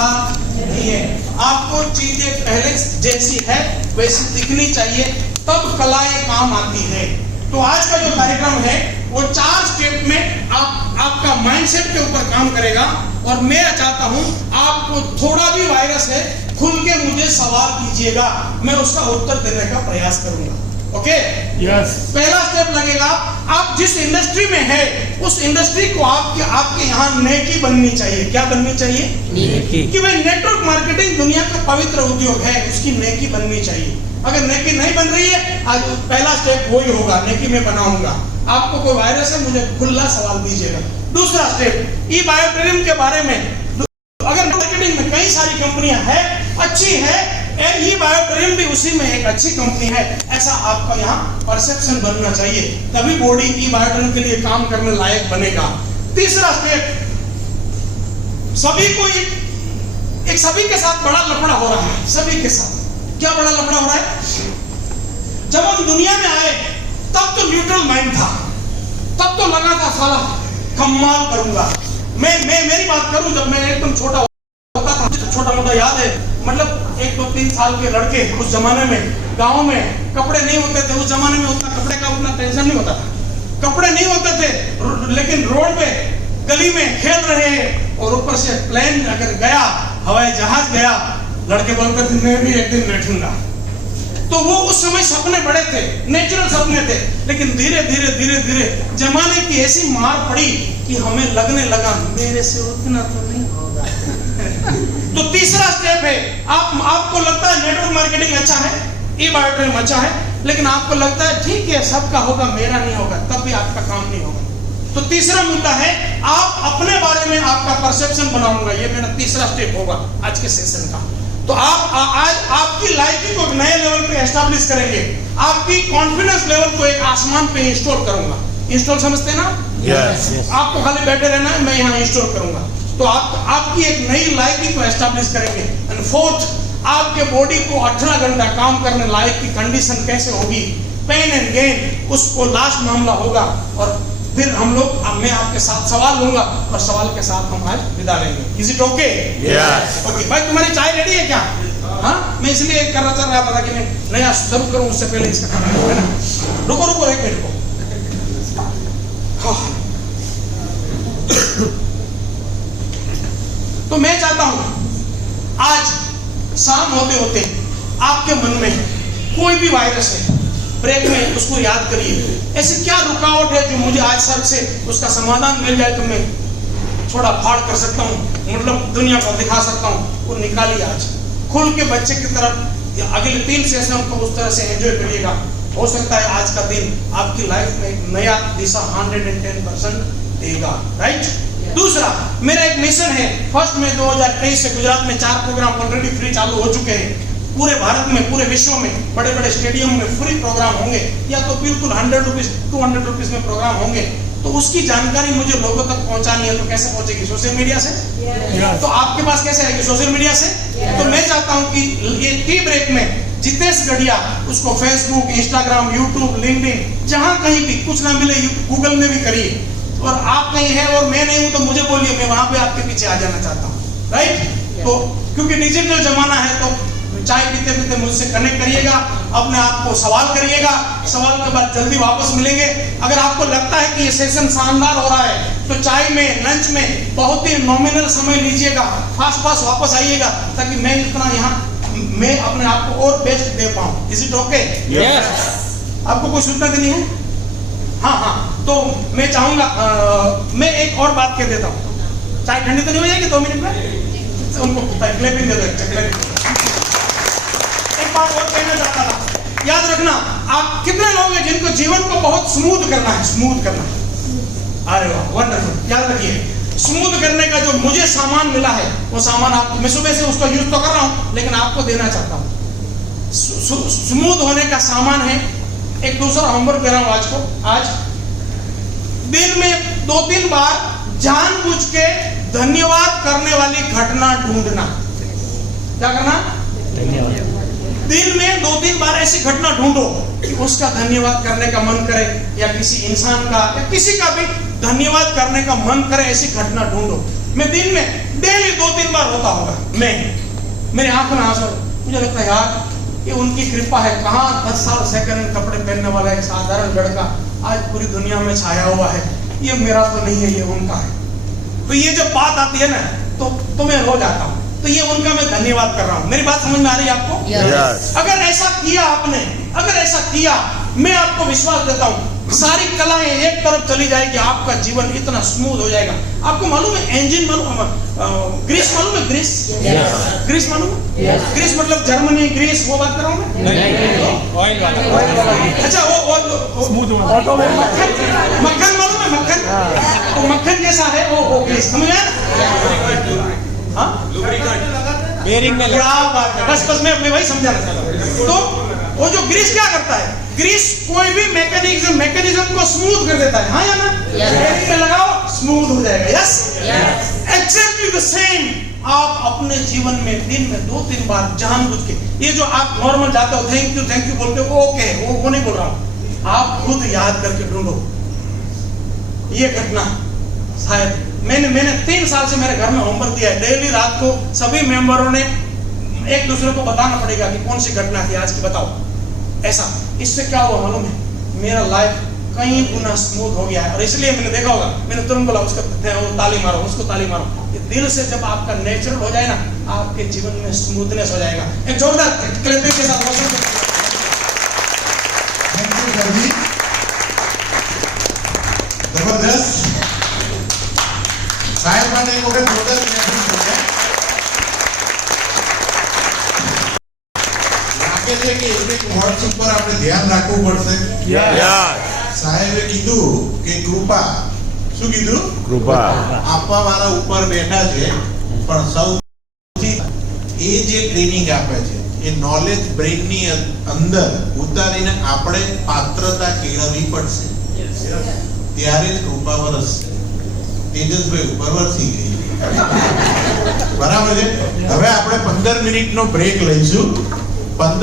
नहीं है। आपको चीजें पहले जैसी है वैसी दिखनी चाहिए, तब कलाएं काम आती है। तो आज का जो कार्यक्रम है वो 4 स्टेप में आपका माइंडसेट के ऊपर काम करेगा। और मैं चाहता हूं आपको थोड़ा भी वायरस है, खुल के मुझे सवाल कीजिएगा, मैं उसका उत्तर देने का प्रयास करूंगा। Okay Yes. पहला स्टेप लगेगा, आप जिस इंडस्ट्री में है उस इंडस्ट्री को आपके यहाँ नेकी बननी चाहिए। क्या बननी चाहिए? नेकी। कि भाई नेटवर्क मार्केटिंग दुनिया का पवित्र उद्योग है, उसकी नेकी बननी चाहिए। अगर नेकी नहीं बन रही है, आज पहला स्टेप वही होगा, नेकी में बनाऊंगा। आपको कोई वायरस है, मुझे खुला सवाल दीजिएगा। दूसरा स्टेप, ई बायोटेरियम के बारे में, अगर मार्केटिंग में कई सारी कंपनियां हैं, अच्छी है, ई बायोटेरियम भी उसी में एक अच्छी कंपनी है, ऐसा आपका यहाँ परसेप्शन बनना चाहिए, तभी बॉडी ई बायोटेरियम के लिए काम करने लायक बनेगा। तीसरा स्टेप, सभी को एक सभी के साथ बड़ा लफड़ा हो रहा है। सभी के साथ क्या बड़ा लफड़ा हो रहा है? जब हम दुनिया में आए तब तो न्यूट्रल माइंड था, तब तो लगा था साला कमाल करूंगा। मैं मेरी बात करूं, जब मैं एकदम छोटा होता था, छोटा मोटा याद है, मतलब 1, 2, 3 साल के लड़के उस जमाने में गांव में कपड़े नहीं होते थे। उस जमाने में उतना कपड़े का उतना टेंशन नहीं होता था, कपड़े नहीं होते थे, लेकिन रोड पे गली में खेल रहे हैं और ऊपर से प्लेन अगर गया, हवाई जहाज गया, लड़के बोलते थे मैं भी एक दिन बैठूंगा। तो वो उस समय सपने बड़े थे, नेचुरल सपने थे, लेकिन धीरे धीरे जमाने की ऐसी मार पड़ी कि हमें लगने लगा मेरे से उतना तो नहीं होगा। तो तीसरा स्टेप है, आपको लगता है नेटवर्क मार्केटिंग अच्छा है, ई बायोटेरियम अच्छा है, लेकिन आपको लगता है ठीक है सबका होगा, मेरा नहीं होगा, तब भी आपका काम नहीं होगा। तो तीसरा मुद्दा है, आप अपने बारे में आपका परसेप्शन बनाऊंगा, ये मेरा तीसरा स्टेप होगा आज के सेशन का। तो आप आज आपकी लाइफ को एक नए लेवल पे एस्टैब्लिश करेंगे, आपकी कॉन्फिडेंस लेवल को एक आसमान पे इंस्टॉल करूंगा। इंस्टॉल समझते ना? Yes. आपको खाली बैठे रहना है, मैं यहाँ इंस्टॉल करूंगा। तो आपकी एक नई लाइफ को एस्टैब्लिश करेंगे। एंड फोर्थ, आपके बॉडी को 18 घंटा काम करने लायक की कंडीशन कैसे होगी, पेन एंड गेन, उसको लास्ट मामला होगा। और फिर मैं आपके साथ सवाल लूंगा और सवाल के साथ हम आज विदा लेंगे। Is it okay? Yes. Okay भाई, तुम्हारी चाय रेडी है क्या? हाँ, मैं इसलिए चल रहा था कि मैं नया शुरू करूं उससे पहले इसका खाना है ना। रुको एक मिनट को। तो मैं चाहता हूं आज शाम होते होते आपके मन में कोई भी वायरस है, ब्रेक में उसको याद करिए। ऐसे क्या रुकावट है जो मुझे आज सर से उसका समाधान मिल जाए तो मैं थोड़ा फाड़ कर सकता हूँ, मतलब दुनिया को दिखा सकता हूँ, वो निकालिए आज खुल के। बच्चे की तरफ अगले 3 सेशन को उस तरह से एंजॉय करिएगा। हो सकता है आज का दिन आपकी लाइफ में एक नया दिशा 110% देगा, राइट? दूसरा, मेरा एक मिशन है। फर्स्ट में 2023 से गुजरात में 4 प्रोग्राम ऑलरेडी फ्री चालू हो चुके हैं। पूरे भारत में, पूरे विश्व में बड़े बड़े स्टेडियम में फ्री प्रोग्राम होंगे, या तो बिल्कुल 100 रुपीज 200 रुपीज में प्रोग्राम होंगे। तो उसकी जानकारी मुझे लोगों तक पहुंचानी है, तो कैसे पहुंचेगी? सोशल मीडिया से। तो आपके पास कैसे आएगी? सोशल मीडिया से। तो मैं चाहता हूं कि ये टी ब्रेक में जितेश गढ़िया उसको फेसबुक, इंस्टाग्राम, यूट्यूब, लिंक्डइन, जहां कहीं भी कुछ ना मिले गूगल में भी करिए। और आप कहीं है और मैं नहीं हूं तो मुझे बोलिए, मैं वहां पे आपके पीछे आ जाना चाहता हूं, राइट? तो क्योंकि डिजिटल जमाना है, तो चाय पीते पीते मुझसे कनेक्ट करिएगा, अपने आप को सवाल करिएगा, सवाल के बाद जल्दी वापस मिलेंगे। अगर आपको लगता है कि ये सेशन शानदार हो रहा है तो चाय में, लंच में बहुत ही नॉमिनल समय लीजिएगा, फास्ट वापस आइएगा, ताकि मैं मैं अपने आप को और बेस्ट दे पाऊं। Is it okay? Yes. आपको कोई सूचना देनी है? हाँ, तो मैं चाहूंगा मैं एक और बात कह देता हूँ। चाय ठंडी तो नहीं हो जाएगी 2 मिनट में? उनको क्लैपिंग दे दो। एक बात और कहना चाहता था, याद रखना, आप कितने लोग हैं जिनको जीवन को बहुत स्मूथ करना है? स्मूथ करना है, अरे वाह, वंडरफुल। याद रखिए, स्मूथ करने का जो मुझे सामान मिला है, वो सामान आपको, मैं सुबह से उसका यूज तो कर रहा हूं, लेकिन आपको देना चाहता हूं। स्मूथ होने का सामान है। एक दूसरा होमवर्क दे रहा हूं आज को। आज दिन में 2-3 बार जानबूझ के धन्यवाद करने वाली घटना ढूंढना। क्या करना? दिन में 2-3 बार ऐसी घटना ढूंढो कि उसका धन्यवाद करने का मन करे, या किसी इंसान का या किसी का भी धन्यवाद करने का मन करे, ऐसी घटना ढूंढो। मैं दिन में डेली 2-3 बार होता होगा, मेरे आंख में आंसू, मुझे लगता है यार ये उनकी कृपा है। कहाँ 10 साल सेकंड हैंड कपड़े पहनने वाला एक साधारण लड़का आज पूरी दुनिया में छाया हुआ है। ये मेरा तो नहीं है, ये उनका है। तो ये जब बात आती है ना, तो मैं रो जाता हूँ। तो ये उनका मैं धन्यवाद कर रहा हूँ। मेरी बात समझ में आ रही है आपको? Yes. अगर ऐसा किया आपने, अगर ऐसा किया मैं आपको विश्वास देता हूँ सारी कलाएं एक तरफ चली जाएगी, आपका जीवन इतना स्मूथ हो जाएगा। आपको मालूम है इंजन मालूम, ग्रीस मालूम है? ग्रीस ग्रीस मालूम है? ग्रीस मतलब जर्मनी ग्रीस वो बात कर रहा हूँ मैं। ऑयल वाला अच्छा वो स्मूथ वाला मक्खन मालूम है? मक्खन तो मक्खन जैसा है वो ग्रीस, समझ आया ना? हाँ बेरिंग में क्या बात है, बस बस मैं वही समझाना चाहता हूँ। तो वो जो ग्रीस क्या करता है, ग्रीस कोई भी मैकेनिज्म को स्मूथ कर देता है, हाँ या ना? बेरिंग में लगाओ स्मूथ हो जाएगा। यस एक्जेक्टली द सेम आप अपने जीवन में दिन में 2-3 बार जानबूझ के, ये जो आप नॉर्मल जाते हो थैंक यू बोलते हो, ओके वो नहीं बोल रहा हूँ, आप खुद याद करके ढूंढो। ये घटना शायद मैंने 3 साल से मेरे घर में होमवर्क दिया है, डेली रात को सभी मेंबरों ने एक दूसरे को बताना पड़ेगा कि कौन सी घटना थी आज की, बताओ। ऐसा इससे क्या हुआ मालूम है, मेरा लाइफ कई गुना स्मूथ हो गया है। और इसलिए मैंने देखा होगा, मैंने तुरंत बोला उसको ताली मारो, उसको ताली मारो। ये दिल से जब आपका नेचुरल हो जाए ना, आपके जीवन में स्मूथनेस हो जाएगा। एक जोरदार क्लैपिंग के साथ थैंक यू सर जी, जबरदस्त। સાહેબ માટે એક વખત જોરદાર પ્રયત્ન કરીએ. લાગે છે કે એક વર્ડ્સ ઉપર આપણે ધ્યાન રાખવું પડશે. સાહેબે કીધું કે કૃપા, શું કીધું? કૃપા આપવા વાળા ઉપર બેઠા છે, પણ સૌથી એ જે ટ્રેનિંગ આપે છે એ નોલેજ બ્રેઇન ની અંદર ઉતારીને આપણે પાત્રતા કેળવવી પડશે, ત્યારે જ કૃપા વરસશે. તેજસભાઈ ઉપર વરસી ગઈ, બરાબર છે. હવે આપણે 15 મિનિટનો બ્રેક લઈશું. 15